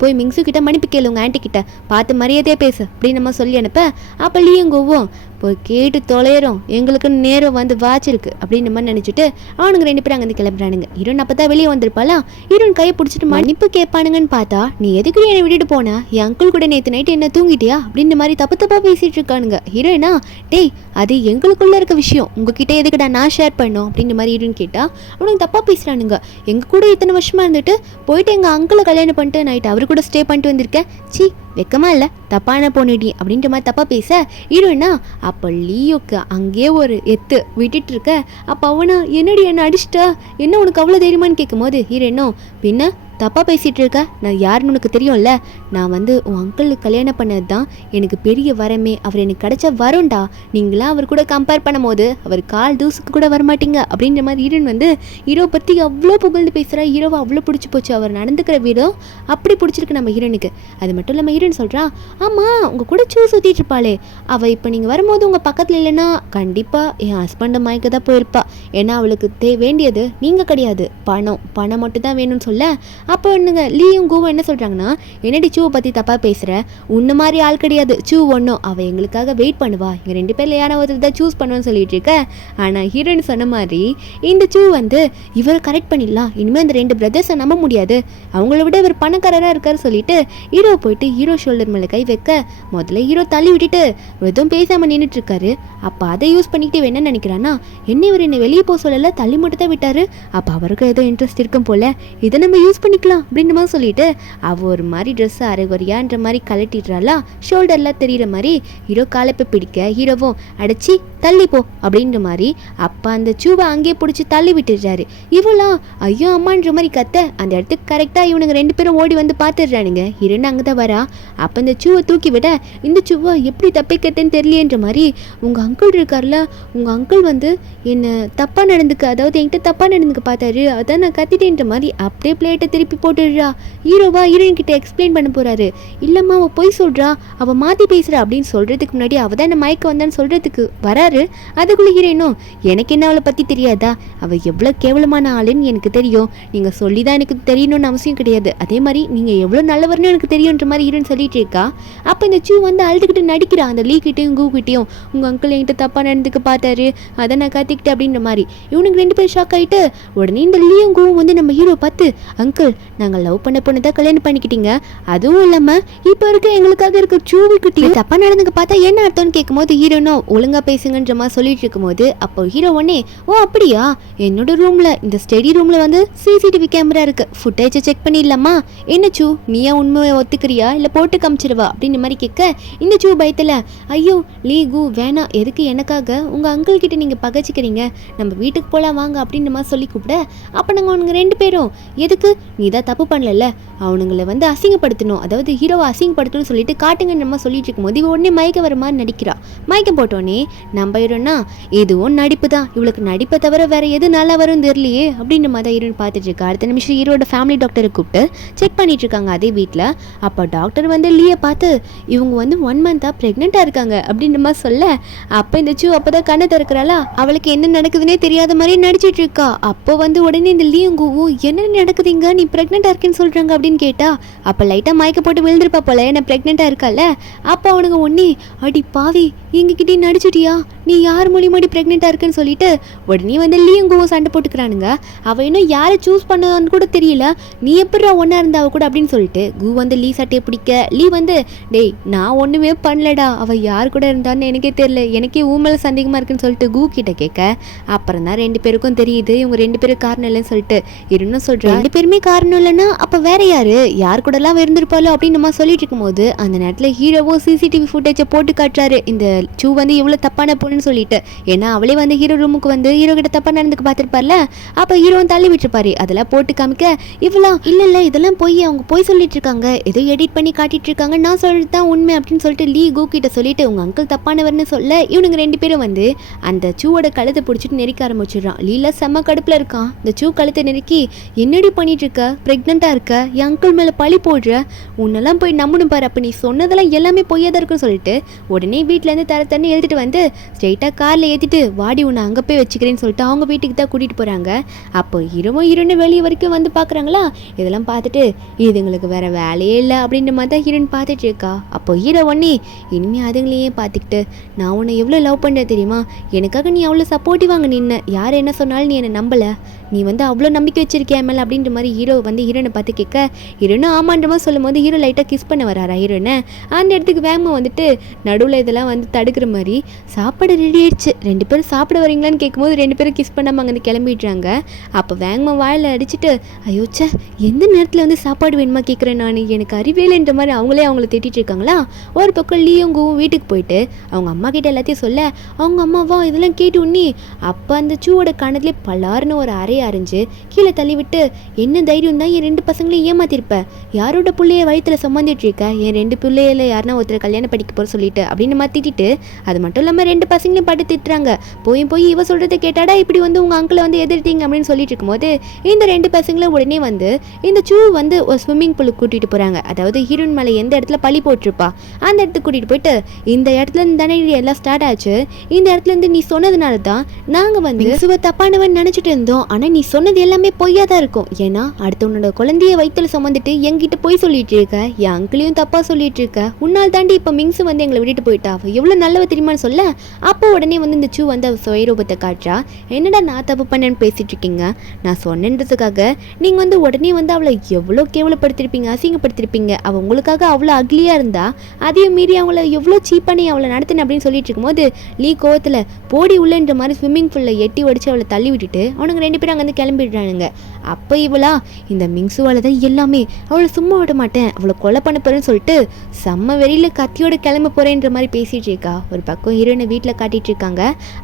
போய் மிங்சு கிட்ட மன்னிப்பு கேளு, உங்கள் ஆன்ட்டி கிட்ட பார்த்து மரியாதையாக பேசு அப்படின்னு நம்ம சொல்லி அனுப்ப, அப்போ லீயங்கோவும் போய் கேட்டு தொலைகிறோம், எங்களுக்கு நேரம் வந்து வாச்சிருக்கு அப்படின்னு மாதிரி நினச்சிட்டு அவனுங்க 2 பேரும் அங்கேருந்து கிளம்புறானுங்க. ஹீரோன் அப்போ தான் வெளியே வந்திருப்பாலாம். ஹீரோன் கையை பிடிச்சிட்டு மன்னிப்பு கேட்பானுங்கன்னு பார்த்தா, நீ எதுக்கு என்னை விட்டுட்டு போனா, என் அங்கிள் கூட நேற்று நைட்டு என்ன தூங்கிட்டியா அப்படின்ற மாதிரி தப்பாக பேசிகிட்டு இருக்கானுங்க. ஹீரோயினா, டேய் அது எங்களுக்குள்ளே இருக்க விஷயம், உங்ககிட்ட எதுக்குடா நான் ஷேர் பண்ணோம் அப்படின்ற மாதிரி ஹீரோன் கேட்டால் அவனுக்கு தப்பாக பேசுகிறானுங்க. எங்கள் கூட இத்தனை வருஷமாக இருந்துட்டு போயிட்டு எங்கள் அங்கிளை கல்யாணம் பண்ணிட்டு நைட்டு அவர் கூட ஸ்டே பண்ணிட்டு வந்திருக்கேன், சி வெக்கமா இல்லை, தப்பான பொண்ணுடி அப்படின்ற மாதிரி தப்பாக பேச ஹீரோயினா. அப்போ லீயோக்கு அங்கேயே ஒரு எத்து விட்டுட்டு இருக்க. அப்போ அவனா, என்னடி என்ன அடிச்சிட்டா, என்ன உனக்கு அவ்வளோ தைரியமானு கேட்கும் போது ஹீரோயினோ, பின்ன தப்பாக பேசிகிட்டு இருக்க, நான் யாருன்னு உனக்கு தெரியும்ல, நான் வந்து உன் அங்கிளுக்கு கல்யாணம் பண்ணது தான் எனக்கு பெரிய வரமே, அவர் எனக்கு கிடைச்ச வரும்டா, நீங்களாம் அவர் கூட கம்பேர் பண்ணும் போது அவர் கால் தூசுக்கு கூட வரமாட்டீங்க அப்படின்ற மாதிரி ஹீரோன் வந்து ஹீரோ பற்றி அவ்வளோ புகழ்ந்து பேசுகிறா. ஹீரோவை அவ்வளோ பிடிச்சி போச்சு, அவர் நடந்துக்கிற வீடும் அப்படி பிடிச்சிருக்கு நம்ம ஹீரோனுக்கு. அது மட்டும் இல்லாமல் ஹீரோன் சொல்கிறா, ஆமாம் உங்கள் கூட சூ சுற்றிட்டு இருப்பாளே, அவள் இப்போ நீங்கள் வரும்போது உங்கள் பக்கத்தில் இல்லைன்னா கண்டிப்பாக என் ஹஸ்பண்டை மயக்க தான் போயிருப்பா, ஏன்னா அவளுக்கு வேண்டியது நீங்கள் கிடையாது, பணம் மட்டும் தான் வேணும்னு சொல்ல. அப்போ ஒன்றுங்க லீயும் கூவும் என்ன சொல்கிறாங்கன்னா, என்னடி சூவை பற்றி தப்பாக பேசுகிற, உன்ன மாதிரி ஆள் கிடையாது சூ ஒன்றும், அவள் எங்களுக்காக வெயிட் பண்ணுவா, எங்கள் 2 பேரில் யாரை ஒருத்தர் தான் சூஸ் பண்ணுவோன்னு சொல்லிட்டு இருக்க. ஆனால் ஹீரோயின் சொன்ன மாதிரி இந்த சூ வந்து இவரை கரெக்ட் பண்ணிடலாம், இனிமேல் அந்த 2 பிரதர்ஸை நம்ப முடியாது, அவங்கள விட இவர் பணக்காரராக இருக்காரு சொல்லிட்டு ஹீரோ போயிட்டு ஹீரோ ஷோல்டர் மேலே கை வைக்க, முதல்ல ஹீரோ தள்ளி விட்டுட்டு எதுவும் பேசாமல் நின்றுட்டு இருக்காரு. அப்போ அதை யூஸ் பண்ணிக்கிட்டு என்ன நினைக்கிறான்னா, இவர் என்னை வெளியே போக சொல்லலை, தள்ளி மட்டும் தான் விட்டாரு, அப்போ அவருக்கு ஏதோ இன்ட்ரெஸ்ட் இருக்கும் போல, இதை நம்ம யூஸ் பண்ணி பண்ணிக்கலாம் அப்படின்ற மாதிரி சொல்லிட்டு அவள் ஒரு மாதிரி ட்ரெஸ் அரைகுறையான்ற மாதிரி கலட்டிடுறாளா, ஷோல்டர்லாம் தெரியுற மாதிரி. ஹீரோ காலப்பை பிடிக்க ஹீரோவும் அடைச்சி தள்ளி போ அப்படின்ற மாதிரி அப்போ அந்த சூவை அங்கேயே பிடிச்சி தள்ளி விட்டுடுறாரு. இவளாம் ஐயோ அம்மான்ற மாதிரி கத்த அந்த இடத்துக்கு கரெக்டாக இவனுங்க 2 பேரும் ஓடி வந்து பார்த்துடுறானுங்க. ஹீரோன்னு அங்கே தான் வரா. அப்போ அந்த சூவை தூக்கி விட இந்த சூவை எப்படி தப்பிக்கத்தேன்னு தெரியலேன்ற மாதிரி உங்கள் அங்கிள் இருக்கார்ல, உங்கள் அங்கிள் வந்து என்னை தப்பாக நடந்துக்க, அதாவது என்கிட்ட தப்பாக நடந்துக்க பார்த்தாரு, அதான் நான் கத்திட்டேன்ற மாதிரி அப்படியே பிளேட்டை திருப்பி போட்டுடுறா. ஹீரோவா ஹீரோயின் கிட்ட எக்ஸ்பிளைன் பண்ண போறாரு. இல்லம்மா அவள் பொய் சொல்றா, அவள் மாற்றி பேசுகிறா அப்படின்னு சொல்கிறதுக்கு முன்னாடி அவள் தான் என்ன மயக்க வந்தான்னு சொல்கிறதுக்கு வராரு. அதுக்குள்ளே ஹீரோயினும் எனக்கு என்ன அவளை பற்றி தெரியாதா, அவள் எவ்வளோ கேவலமான ஆளுன்னு எனக்கு தெரியும், நீங்கள் சொல்லி தான் எனக்கு தெரியணும்னு அவசியம் கிடையாது, அதே மாதிரி நீங்கள் எவ்வளோ நல்லவர்னு எனக்கு தெரியுன்ற மாதிரி ஹீரோன்னு சொல்லிட்டு இருக்கா. அப்போ இந்த சூ வந்து அழுதுகிட்டு நடிக்கிறா அந்த லீ கிட்டையும் கூ கிட்டையும். உங்கள் அங்கிள் என்கிட்ட தப்பாக நடந்துக்க பார்த்தாரு, அதை நான் கத்திக்கிட்டேன் அப்படின்ற மாதிரி. இவனுக்கு 2 பேரும் ஷாக் ஆகிட்டு உடனே இந்த லீயும் கூவும் வந்து நம்ம ஹீரோ பார்த்து அங்கிள் நாங்கள் லவ் பண்ண பொண்ணு தான் கல்யாணம் பண்ணிக்கிட்டீங்க, அதுவும் இல்லாமல் இப்போ இருக்க எங்களுக்காக இருக்க சூவி குட்டி தப்பாக நடந்துக்க பார்த்தா என்ன அர்த்தம்னு கேட்கும்போது ஹீரோனும் ஒழுங்காக பேசுங்கன்ற மாதிரி சொல்லிட்டு இருக்கும்போது அப்போ ஹீரோ உடனே ஓ அப்படியா, என்னோட ரூமில் இந்த ஸ்டடி ரூமில் வந்து சிசிடிவி கேமரா இருக்கு, ஃபுட்டேஜை செக் பண்ணிடலாமா, என்ன சூ நீயா உண்மையை ஒத்துக்கிறியா இல்லை போட்டு காமிச்சிருவா அப்படின்னு மாதிரி கேட்க இந்த சூ பயத்தில் ஐயோ லீகு வேணாம், எதுக்கு எனக்காக உங்கள் அங்கிள் கிட்ட நீங்கள் பகச்சிக்கிறீங்க, நம்ம வீட்டுக்கு போகலாம் வாங்க அப்படின்ற மாதிரி சொல்லி கூப்பிட அப்போ நாங்கள் அவனுங்க 2 பேரும் எதுக்கு நீ தான் தப்பு பண்ணல அவனுங்களை வந்து அசிங்கப்படுத்தணும், அதாவது ஹீரோவை அசிங்கப்படுத்தணும்னு சொல்லிட்டு காட்டுங்க நம்ம சொல்லிட்டு இருக்கும்போது இவ உடனே மயக்க வர மாதிரி நடிக்கிறா. மயக்கம் போட்டோன்னே நம்ம ஹீரோனா இதுவும் நடிப்பு தான், இவளுக்கு நடிப்பை தவிர வேற எது நல்லா வரும் தெரியலையே அப்படின்ற மாதிரி தான் ஹீரோன்னு பார்த்துட்டு இருக்கா. அடுத்த நிமிஷம் ஹீரோட ஃபேமிலி டாக்டரை கூப்பிட்டு செக் பண்ணிட்டு இருக்காங்க அதே வீட்டில். அப்போ டாக்டர் வந்து லீயை பார்த்து இவங்க வந்து 1 மந்த்தாக ப்ரெக்னெண்ட்டாக இருக்காங்க அப்படின்ற மாதிரி சொல்ல அப்போ இந்த சூ அப்போ தான் கண்ணை திறக்கிறாளா, அவளுக்கு என்ன நடக்குதுன்னே தெரியாத மாதிரி நடிச்சிட்டு இருக்கா. அப்போ வந்து உடனே இந்த லீயுங்கூவும் என்ன நடக்குதுங்க நீ ப்ரெக்னெண்ட்டாக இருக்கேன்னு சொல்கிறாங்க அப்படின்னு கேட்டா அப்போ லைட்டாக மயக்க போட்டு விழுந்திருப்பா போல என்ன ப்ரெக்னெண்ட்டாக இருக்கால. அப்போ அவனுங்க ஒன்னே அடி பாவி எங்ககிட்டே நடிச்சிட்டியா, நீ யார் மூலியமாடி ப்ரெக்னெண்ட்டாக இருக்குன்னு சொல்லிட்டு உடனே வந்து லீயுங்கூவும் சண்டை போட்டுக்கிறானுங்க. அவள் இன்னும் யாரை சூஸ் பண்ணான்னு கூட தெரியல, நீ எப்படா ஒன்றா இருந்தாவ கூட அப்படின்னு சொல்லிட்டு கூ வந்து லீ சட்டையை பிடிக்க லீ வந்து டேய் நான் ஒன்றுமே பண்ணலடா, அவள் யார் கூட இருந்தான்னு எனக்கே தெரியல, எனக்கே ஊமலை சந்தேகமாக இருக்குன்னு சொல்லிட்டு கூ கிட்ட கேட்க அப்புறம் தான் 2 பேருக்கும் தெரியுது இவங்க 2 பேரும் காரணம் இல்லைன்னு சொல்லிட்டு. இன்னும் சொல்கிறேன் 2 பேருமே காரணம் இல்லைன்னா அப்போ வேற யார் கூடலாம் இருந்திருப்பாளோ அப்படின்னு நம்ம சொல்லிட்டு இருக்கும்போது அந்த நேரத்தில் ஹீரோவும் சிசிடிவி ஃபுட்டேஜை போட்டு காட்டுறாரு இந்த சூ வந்து எவ்வளோ தப்பான பொண்ணுன்னு சொல்லிட்டு. ஏன்னா அவளே வந்து ஹீரோ ரூமுக்கு வந்து ஹீரோ கிட்ட தப்பாக நடந்துக்கு பார்த்துருப்பார்ல, அப்போ ஹீரோவும் தள்ளி விட்டுருப்பாரு. அதெல்லாம் போட்டு காமிக்க இவ்வளோ இல்லை இதெல்லாம் போய் அவங்க போய் சொல்லிட்டு இருக்காங்க, ஏதோ எடிட் பண்ணி காட்டிட்டு இருக்காங்க, நான் சொல்றது தான் உண்மை அப்படின்னு சொல்லிட்டு லீ கூ கிட்ட சொல்லிட்டு உங்க அங்கிள் தப்பானவர்னு சொல்ல இவனுங்க 2 பேரும் வந்து அந்த சூவோட கழுத்தை பிடிச்சிட்டு நெரிக்க ஆரம்பிச்சிடுறான். லீல செம்ம கடுப்புல இருக்கான். இந்த சூ கழுத்தை நெருக்கி என்னடி பண்ணிட்டு இருக்க, பிரெக்னெண்டா இருக்க, என் அங்கிள் மேல பழி போடுற, உன்னெல்லாம் போய் நம்பணும் பாரு, அப்ப நீ சொன்னதெல்லாம் எல்லாமே பொய்யாதான் இருக்குன்னு சொல்லிட்டு உடனே வீட்டுல இருந்து தண்ணி எழுதிட்டு வந்து ஸ்ட்ரெயிட்டா கார்ல ஏத்திட்டு வாடி உன்னை அங்க போய் வச்சுக்கிறேன்னு சொல்லிட்டு அவங்க வீட்டுக்கு தான் கூட்டிட்டு போறாங்க. அப்போ ஹீரோன்னு வெளியே வரைக்கும் வந்து பாக்குறாங்களா, இதெல்லாம் பார்த்துட்டு இதுங்களுக்கு வேற வேலையே இல்லை அப்படின்ற மாதிரி தான் ஹீரோயின் பார்த்துட்டு இருக்கா. அப்போ ஹீரோ ஒன்னே இனிமே அதுங்களையே பார்த்துக்கிட்டு நான் உன்னை எவ்வளோ லவ் பண்ணுற தெரியுமா, எனக்காக நீ அவ்வளோ சப்போர்ட்டிவாங்க நின்ன, யார் என்ன சொன்னாலும் நீ என்னை நம்பலை, நீ வந்து அவ்வளோ நம்பிக்கை வச்சிருக்கியா மேலே அப்படின்ற மாதிரி ஹீரோ வந்து ஹீரோனை பார்த்து கேட்க ஹீரோனும் ஆமான்ற மாதிரி சொல்லும் போது ஹீரோ லைட்டாக கிஸ் பண்ண வராரா ஹீரோனை. அந்த இடத்துக்கு வேகமாக வந்துட்டு நடுவில் இதெல்லாம் வந்து தடுக்கிற மாதிரி சாப்பாடு ரெடி ஆயிடுச்சு, 2 பேரும் சாப்பிட வரீங்களான்னு கேட்கும்போது 2 பேரும் கிஸ் பண்ணாமல் அங்கே கிளம்பிடுறாங்க. அப்போ வேகமாக வாயில் அடிச்சுட்டு ஐயோச்சா எந்த நேரத்தில் வந்து சாப்பாடு வேணுமா கேட்குறேன் நான், எனக்கு அறிவியலைன்ற மாதிரி அவங்கள திட்டிட்டு இருக்காங்களா. ஒரு பக்கம் லீயுங்கவும் வீட்டுக்கு போயிட்டு அவங்க அம்மா கிட்ட எல்லாத்தையும் சொல்ல அவங்க அம்மாவா இதெல்லாம் கேட்டு உன்னி அப்போ அந்த சூவோட கணத்துலேயே பலாருன்னு ஒரு அறையை அரைஞ்சு கீழே தள்ளி விட்டு என்ன தைரியம் தான் என் 2 பசங்களையும் ஏமாத்திருப்ப, யாரோட பிள்ளைய வயிற்றுல சுமந்துட்டு இருக்க, என் 2 பிள்ளையில யாருன்னா ஒருத்தர் கல்யாணம் படிக்க போற சொல்லிட்டு அப்படின்னு மாத்திட்டு அது மட்டும் இல்லாமல் 2 பசங்களையும் பாட்டு திட்டுறாங்க. போய் இவ சொல்றதை கேட்டாடா இப்படி வந்து உங்க அங்கிளை வந்து எதிர்த்தீங்க அப்படின்னு சொல்லிட்டு இருக்கும்போது இந்த 2 பசங்களும் உடனே வந்து இந்த சூ வந்து ஒரு ஸ்விம்மிங் பூலுக்கு கூட்டிட்டு போறாங்க. அதாவது ஹீரோயின் மேலே எந்த இடத்துல பழி போட்டிருப்பா அந்த இடத்துக்கு கூட்டிட்டு போயிட்டு இந்த இடத்துல இருந்து தானே எல்லாம் ஸ்டார்ட் ஆச்சு, இந்த இடத்துல இருந்து நீ சொன்னதுனால தான் நாங்க வந்து சுவ தப்பானவன் நினைச்சிட்டு இருந்தோம், ஆனா நீ சொன்னது எல்லாமே பொய்யா தான் இருக்கும், ஏன்னா அடுத்தவனோட குழந்தைய வயிற்றுல சுமந்துட்டு என்கிட்ட போய் சொல்லிட்டு இருக்க, என் அங்கிளையும் தப்பா சொல்லிட்டு இருக்க, உன்னால் தாண்டி இப்ப மிங்ஸ் வந்து எங்களை விட்டுட்டு போயிட்டா, எவ்வளவு நல்லவ தெரியுமான்னு சொல்ல அப்போ உடனே வந்து இந்த சூ வந்து சுயரூபத்தை காட்டுறா. என்னடா நான் தப்பு பண்ணேன்னு பேசிட்டு இருக்கீங்க, நான் சொன்னேன்றதுக்காக நீங்க வந்து உடனே வந்து அவளை எவ்வளோ கேவலப்படுத்திருப்பீங்க, அசிங்கப்படுத்திருப்பீங்க, அவள் உங்களுக்காக அவ்வளோ அக்லியா இருந்தா அதையும் மீறி அவங்கள எவ்வளோ சீப் பண்ணி அவளை நடத்தின அப்படின்னு சொல்லிட்டு இருக்கும்போது லீ கோவத்தில் போடி உள்ளன்ற மாதிரி ஸ்விம்மிங் பூலில் எட்டி ஒடிச்சு அவளை தள்ளி விட்டுட்டு அவனுங்க 2 பேரும் அங்கேருந்து கிளம்பிடுறானுங்க. அப்போ இவளா இந்த மிங்சுவால தான் எல்லாமே, அவளை சும்மா விட மாட்டேன், அவளை கொலை பண்ண போறேன்னு சொல்லிட்டு செம்ம வெளியில கத்தியோட கிளம்ப போறேன்ற மாதிரி பேசிட்டு இருக்கா. ஒரு பக்கம் ஹீரோனை வீட்டில் காட்டிட்டு இருக்காங்க.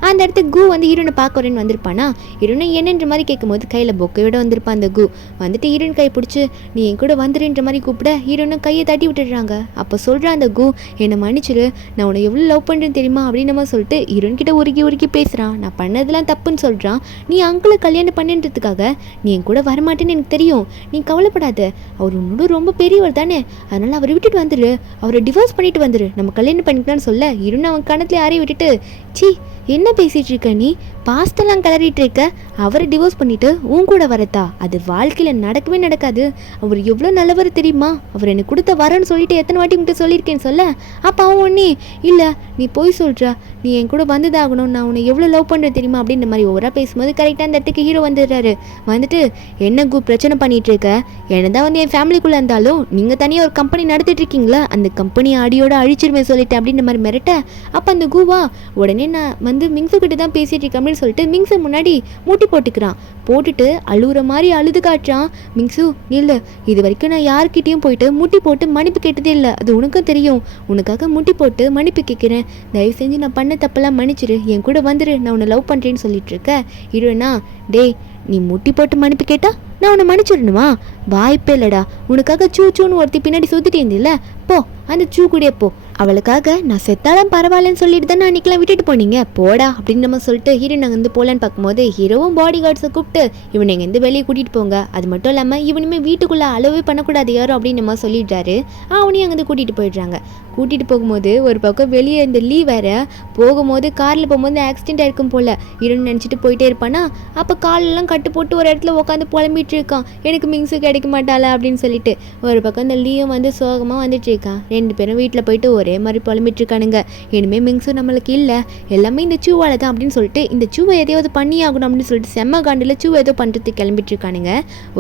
அந்த இடத்துக்கு கு வந்து ஹீரோனை பார்க்க வரேன்னு வந்திருப்பானா. ஹீரோனை என்னன்ற மாதிரி கேட்கும்போது கையில் பொக்கையோட வந்திருப்பான் அந்த கு. வந்துட்டு ஹீரோன் கை பிடிச்சி நீ என் கூட வந்துருன்ற மாதிரி கூப்பிட ஹீரோனை கையை தட்டி விட்டுடுறாங்க. அப்போ சொல்கிறான் அந்த கு, என்னை மன்னிச்சிரு, நான் உன்னை எவ்வளோ லவ் பண்ணுறேன்னு தெரியுமா அப்படின்னு நம்ம சொல்லிட்டு ஹீரோன் கிட்ட உருக்கி உருக்கி பேசுகிறான். நான் பண்ணதெல்லாம் தப்புன்னு சொல்கிறான். நீ அங்கிளை கல்யாணம் பண்ணுன்றதுக்காக நீ என் கூட வரமாட்டேன்னு எனக்கு தெரியும், நீ கவலைப்படாத, அவர் உன்னோட ரொம்ப பெரியவர் தானே, அதனால் அவரை விட்டுட்டு வந்துரு, அவரை டிவோர்ஸ் பண்ணிட்டு வந்துரு, நம்ம கல்யாணம் பண்ணிக்கலாம்னு சொல்ல ஹீரோன் அவன் கணத்துல யாரையும் விட்டுட்டு, சி என்ன பேசிகிட்டு இருக்க நீ, பாஸ்டெல்லாம் கிளறிட்டு இருக்க, அவரை டிவோர்ஸ் பண்ணிட்டு உன் கூட வரத்தா, அது வாழ்க்கையில் நடக்கவே நடக்காது, அவர் எவ்வளோ நல்லவர் தெரியுமா, அவர் எனக்கு கொடுத்த வரன்னு சொல்லிட்டு எத்தனை வாட்டி உங்கள்கிட்ட சொல்லியிருக்கேன்னு சொல்ல. அப்போ அவன் ஒன்னே இல்லை நீ போய் சொல்கிற, நீ என் கூட வந்ததாகணும், நான் உன்னை எவ்வளோ லவ் பண்ணுறேன் தெரியுமா அப்படின்ற மாதிரி ஓவராக பேசும்போது கரெக்டாக அந்த இடத்துக்கு ஹீரோ வந்துடுறாரு. வந்துட்டு என்ன கு பிரச்சனை பண்ணிகிட்டு இருக்க, என்ன தான் வந்து என் ஃபேமிலிக்குள்ளே இருந்தாலும் நீங்கள் தனியாக ஒரு கம்பெனி நடத்திட்டு இருக்கீங்களா, அந்த கம்பெனி அடியோட அழிச்சிருமே சொல்லிட்டேன் அப்படின்ற மாதிரி மிரட்ட. அப்போ அந்த குவா உடனே நான் வந்து மிங்சு கிட்ட தான் பேசிட்டு இருக்கேன் அப்படின்னு சொல்லிட்டு மிங்சு முன்னாடி மூட்டி போட்டுக்கிறான். போட்டுட்டு அழுகுற மாதிரி அழுது காட்டுறான். மிங்சு இல்லை, இது வரைக்கும் நான் யார்கிட்டையும் போயிட்டு முட்டி போட்டு மன்னிப்பு கேட்டதே இல்லை, அது உனக்கும் தெரியும், உனக்காக முட்டி போட்டு மன்னிப்பு கேட்குறேன், தயவு செஞ்சு நான் பண்ண தப்பெல்லாம் மன்னிச்சிரு, என் கூட வந்துரு, நான் உன்னை லவ் பண்ணுறேன்னு சொல்லிட்டு இருக்க. ஹீரோனா டேய் நீ முட்டி போட்டு மன்னிப்பு கேட்டா நான் உன்னை மன்னிச்சிடணுமா, வாய்ப்பே இல்லைடா, உனக்காக சூ சூன்னு ஒருத்தி பின்னாடி சுற்றிட்டு இருந்தில்ல, போ அந்த சூ கூடயே போ, அவளுக்காக நான் செத்தாலும் பரவாயில்லன்னு சொல்லிட்டு தான் நான் அன்றைக்கெலாம் விட்டுட்டு போனீங்க, போடா அப்படின்னு நம்ம சொல்லிட்டு ஹீரோ நாங்கள் வந்து போகலான்னு பார்க்கும்போது ஹீரோவும் பாடி கார்ட்ஸை கூப்பிட்டு இவனை எங்கேருந்து வெளியே கூட்டிகிட்டு போங்க, அது மட்டும் இல்லாமல் இவனுமே வீட்டுக்குள்ளே அளவே பண்ணக்கூடாது யாரும் அப்படின்னு நம்ம சொல்லிடுறாரு. அவனையும் அங்கேருந்து கூட்டிகிட்டு போயிடுறாங்க. கூட்டிகிட்டு போகும்போது ஒரு பக்கம் வெளியே இந்த லீவ் வேறு போகும்போது காரில் போகும்போது ஆக்சிடென்ட் ஆயிருக்கும் போல் ஹீரோன்னு நினச்சிட்டு போயிட்டே இருப்பானா. அப்போ காலெல்லாம் கட்டு போட்டு ஒரு இடத்துல உட்காந்து புலம்பிட்டு இருக்கான், எனக்கு மிங்ஸு கிடைக்க மாட்டாளா அப்படின்னு சொல்லிட்டு. ஒரு பக்கம் இந்த லீவும் வந்து சோகமாக வந்துட்டு இருக்கான். ரெண்டு பேரும் வீட்டில் போயிட்டு ஒரே மாதிரி புலம்பிட்டு இருக்கானுங்க. இனிமேல் மிங்ஸும் நம்மளுக்கு இல்லை, எல்லாமே இந்த சூவால தான் அப்படின்னு சொல்லிட்டு இந்த சூவை எதையாவது பண்ணி ஆகணும் அப்படின்னு சொல்லிட்டு செம்ம காண்டில் சூ ஏதோ பண்ணுறதுக்கு கிளம்பிட்டு இருக்கானுங்க.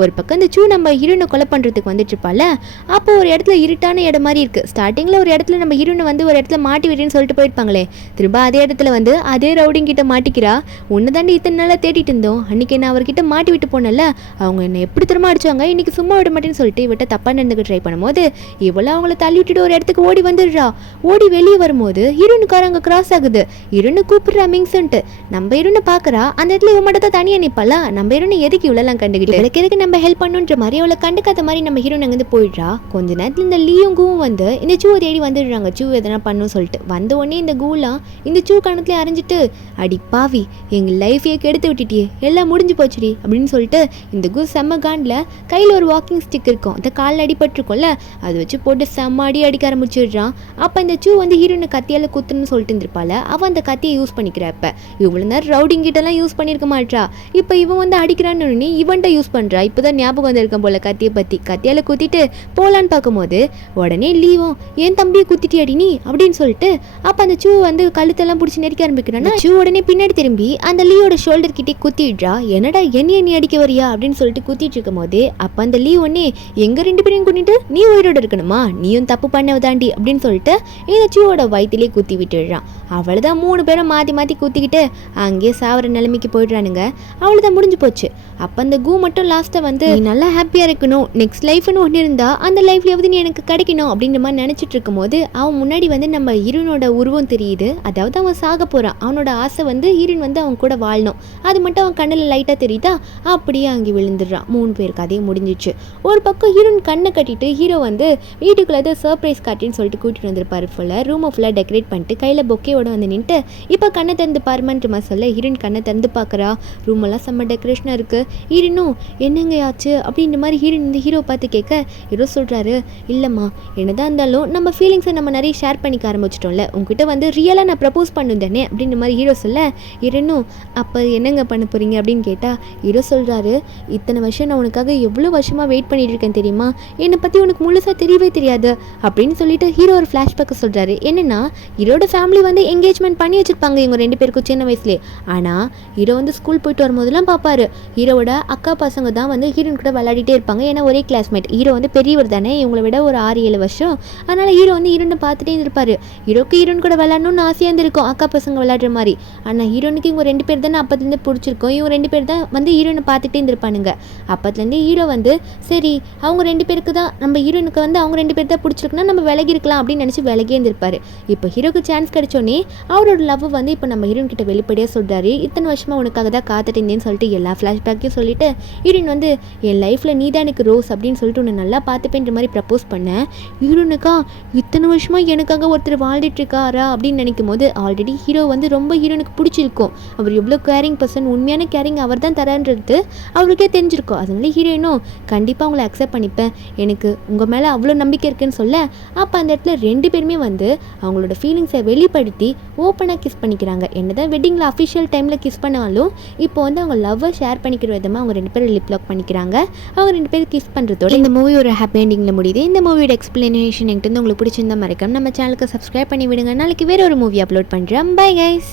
ஒரு பக்கம் இந்த சூ நம்ம ஹீரோனை கொலை பண்ணுறதுக்கு வந்துட்டு இருப்பால. அப்போ ஒரு இடத்துல இருட்டான இடம் மாதிரி இருக்குது. ஸ்டார்டிங்கில் ஒரு இடத்துல நம்ம ஹீரோனை வந்து ஒரு இடத்துல மாட்டி விடுன்னு சொல்லிட்டு போயிருப்பாங்களே, திரும்ப அதே இடத்துல வந்து அதே ரவுடிங் கிட்ட மாட்டிக்கிறா. ஒன்று தாண்டி இத்தனை நாளாக தேடிட்டு இருந்தோம், அன்றைக்கி நான் அவர்கிட்ட மாட்டி விட்டு போனல, அவங்க என்னை எப்படி திரும்ப அடிச்சாங்க, இன்னைக்கு சும்மா விட மாட்டேன்னு சொல்லிட்டு இவட்ட தப்பாக நடந்துக்க ட்ரை பண்ணும்போது இவ்வளோ அவங்கள தள்ளி விட்டுட்டு ஒரு இடத்துக்கு ஓடி வந்துடுறா. ஓடி வெளியே வரும்போது ஹீரோனுக்கார அங்கே கிராஸ் ஆகுது. ஹீரோனு கூப்பிடுறா மிங்ஸ்ன்ட்டு. நம்ம ஹீரோனை பார்க்குறா. அந்த இடத்துல இவன் மட்டும் தான் தனியாக நிற்பாளா. நம்ம ஹீரோனை எதுக்கு இவ்வளோலாம் கண்டுக்கிட்டு இவளுக்கு எதுக்கு நம்ம ஹெல்ப் பண்ணுன்ற மாதிரி அவளை கண்டுக்காத மாதிரி நம்ம ஹீரோன் அங்கேருந்து போயிடுறா. கொஞ்ச நேரத்தில் இந்த லீயும் கூவும் வந்து இந்த சூவை தேடி வந்துடுறாங்க. சூ எதனா பண்ணுன்னு சொல்லிட்டு வந்த உடனே இந்த கூலாம் இந்த சூ கணத்துல அரைஞ்சிட்டு, அடி பாவி எங்கள் லைஃபையே கெடுத்து விட்டுட்டியே, எல்லாம் முடிஞ்சு போச்சுடி அப்படின்னு சொல்லிட்டு இந்த கூ செம்ம காண்டில் கையில் ஒரு வாக்கிங் ஸ்டிக் இருக்கும், அந்த காலில் அடிபட்டிருக்கோம்ல, அதை வச்சு போட்டு செம்ம அடி அடிக்க ஆரம்பிச்சிடுறான். அப்போ இந்த சூ வந்து ஹீரோனை கத்தியால் குத்துன்னு சொல்லிட்டு இருந்திருப்பாள். அவன் அந்த கத்தியை யூஸ் பண்ணிக்கிறப்ப இவ்வளோ நேரம் ரவுடிங் கிட்டலாம் யூஸ் பண்ணியிருக்க மாட்டா. இப்போ இவன் வந்து அடிக்கிறான்னு இவன்ட்ட யூஸ் பண்ணுறா. இப்போ தான் ஞாபகம் வந்திருக்கேன் போல கத்தியை பற்றி. கத்தியால் குத்திட்டு போகலான்னு பார்க்கும்போது உடனே லீவும் என் தம்பியை குத்திட்டியாடி நீ அப்படின்னு சொல்லிட்டு அப்போ அந்த சூ வந்து கழுத்தெல்லாம் பிடிச்சி நெரிக்க ஆரம்பிக்கிறான்னா சூ உடனே பின்னாடி திரும்பி அந்த லீயோட ஷோல்டர் கிட்டே குத்திடுறா. என்னடா என்னைய நீ அடிக்க வரியா அப்படின்னு சொல்லிட்டு குத்திட்டு இருக்கும் போது அப்போ அந்த லீ ஒன்னே எங்க ரெண்டு பேரையும் கூட்டிட்டு நீ உயிரோட இருக்கணுமா, நீயும் தப்பு பண்ணவதாண்டி அப்படின்னு சொல்லிட்டு இந்த சூவோட வயிற்றிலே குத்தி விட்டுடுறான். அவ்வளோதான், 3 பேரும் மாற்றி மாற்றி குத்திக்கிட்டு அங்கேயே சாவர நிலைமைக்கு போயிடுறானுங்க. அவ்வளோதான், முடிஞ்சு போச்சு. அப்போ அந்த கூ மட்டும் லாஸ்ட்டாக வந்து நீ நல்லா ஹாப்பியாக இருக்கணும், நெக்ஸ்ட் லைஃப்னு ஒன்று இருந்தால் அந்த லைஃப்லேயாவது நீ எனக்கு கிடைக்கணும் அப்படின்ற மாதிரி நினச்சிட்டு இருக்கும் போது அவன் முன்னாடி வந்து நம்ம ஹீரோனோட உருவம் தெரியுது. அதாவது அவன் சாக போகிறான். அவனோட ஆசை வந்து ஹீரோன் வந்து அவன் கூட வாழணும். அது மட்டும் அவன் கண்ணில் லைட்டாக தெரியுதா, அப்படியே அங்கே விழுந்துடுறான். 3 பேருக்கு அதே முடிஞ்சிச்சு. ஒரு பக்கம் ஹீரோன் கண்ணை கட்டிட்டு ஹீரோ வந்து வீட்டுக்குள்ளே ஏதோ சர்ப்ரைஸ் காட்டின்னு சொல்லிட்டு கூட்டிகிட்டு வந்திருப்பாரு. ஃபுல்லாக ரூமை ஃபுல்லாக டெக்கரேட் பண்ணிட்டு கையில் பொக்கையோட வந்து நின்றுட்டு இப்போ கண்ணை திறந்து பாருமான்ற மாதிரி சொல்ல ஹீரோயின் கண்ணை திறந்து பார்க்குறா. ரூமெல்லாம் செம்ம டெக்கரேஷனாக இருக்குது. ஹீரோனும் என்னங்க ஆச்சு அப்படின்ற மாதிரி ஹீரோயின் இந்த ஹீரோ பார்த்து கேட்க ஹீரோ சொல்கிறாரு, இல்லைம்மா என்னதான் இருந்தாலும் நம்ம ஃபீலிங்ஸை நம்ம நிறைய ஷேர் பண்ணிக்க ஆரம்பிச்சிட்டோம்ல, உங்ககிட்ட வந்து ரியலாக நான் ப்ரப்போஸ் பண்ணும் தானே அப்படின்ற மாதிரி ஹீரோ சொல்ல ஹீரோனும் அப்போ என்னங்க பண்ண போகிறீங்க அப்படின்னு கேட்டால் ஹீரோ சொல்கிறாரு, இத்தனை வருஷம் நான் உனக்காக எவ்வளோ வருஷமாக வெயிட் பண்ணிட்டு இருக்கேன் தெரியுமா, என்னை பற்றி உனக்கு முழுசாக தெரியவே தெரியாது அப்படின்னு சொல்லிட்டு ஹீரோ ஒரு ஃப்ளாஷ் ஃப்ளாஷ்பேக்கு சொல்கிறாரு. என்னென்னா ஹீரோட ஃபேமிலி வந்து என்கேஜ்மெண்ட் பண்ணி வச்சுருப்பாங்க இவங்க 2 பேருக்கும் சின்ன வயசுலேயே. ஆனால் ஹீரோ வந்து ஸ்கூல் போயிட்டு வரும்போதெல்லாம் பார்ப்பாரு, ஹீரோவோட அக்கா பசங்க தான் வந்து ஹீரோயின் கூட விளையாடிட்டே இருப்பாங்க. ஏன்னா ஒரே கிளாஸ்மேட். ஹீரோ வந்து பெரியவர் தானே, இவங்களை விட ஒரு 6-7 வருஷம். அதனால் ஹீரோ வந்து ஹீரோனை பார்த்துட்டே இருப்பார். ஹீரோக்கு ஹீரோயின் கூட விளையாடணும்னு ஆசையாக இருந்திருக்கும், அக்கா பசங்க விளையாடுற மாதிரி. ஆனால் ஹீரோனுக்கு இவங்க 2 பேர் தானே அப்போதுலேருந்து பிடிச்சிருக்கும். இவங்க 2 பேர் தான் வந்து ஹீரோனை பார்த்துட்டே இருந்திருப்பானுங்க. அப்போதுலேருந்து ஹீரோ வந்து சரி அவங்க 2 பேருக்கு தான், நம்ம ஹீரோனுக்கு வந்து அவங்க 2 பேர் தான் பிடிச்சிருக்குன்னா நம்ம விலகி இருக்கலாம் அப்படின்னு நினச்சி விலகி இருந்திருப்பாரு. இப்போ ஹீரோக்கு சான்ஸ் கிடைச்சோன்னே அவரோட லவ் வந்து இப்போ நம்ம ஹீரோயின் கிட்ட வெளிப்படையாக சொல்கிறாரு. இத்தனை வருஷமாக உனக்காக தான் காத்துட்டேன்னு சொல்லிட்டு எல்லா ஃப்ளாஷ்பேக்கையும் சொல்லிட்டு ஹீரோயின் வந்து என் லைஃப்பில் நீ தான் எனக்கு ரோஸ் அப்படின்னு சொல்லிட்டு உன்னை நல்லா பார்த்துப்பேன்ற மாதிரி ப்ரப்போஸ் பண்ணேன். ஹீரோனுக்கா இத்தனை வருஷமாக எனக்காக ஒருத்தர் வாழ்ந்துட்டு இருக்காரா அப்படின்னு நினைக்கும் போது ஆல்ரெடி ஹீரோ வந்து ரொம்ப ஹீரோனுக்கு பிடிச்சிருக்கும். அவர் எவ்வளோ கேரிங் பர்சன், உண்மையான கேரிங் அவர் தான் தரான்றது அவருக்கே தெரிஞ்சிருக்கும். அதனால ஹீரோயினும் கண்டிப்பாக உங்களை அக்செப்ட் பண்ணிப்பேன், எனக்கு உங்கள் மேலே அவ்வளோ நம்பிக்கை இருக்குன்னு சொல்ல அப்போ அந்த இடத்துல 2 பேருமே வந்து அவங்களோட ஃபீலிங்ஸை வெளிப்படுத்தி ஓப்பனாக கிஸ் பண்ணிக்கிறாங்க. என்னதான் வெட்டிங்கில் அஃபிஷியல் டைமில் கிஸ் பண்ணாலும் இப்போ வந்து அவங்க லவ்வை ஷேர் பண்ணிக்கிற விதமாக அவங்க 2 பேரும் லிப் லாக் பண்ணிக்கிறாங்க. அவங்க 2 பேரும் கிஸ் பண்ணுறதோட இந்த மூவி ஒரு ஹாப்பி எண்டிங்கில் முடியுது. இந்த மூவியோட எக்ஸ்பிளனேஷன் என்கிட்ட வந்து உங்களுக்கு பிடிச்சிருந்தா மறக்காம நம்ம சேனலுக்கு சப்ஸ்கிரைப் பண்ணி விடுங்க. நாளைக்கு வேற ஒரு மூவி அப்லோட் பண்ணுறேன். Bye guys.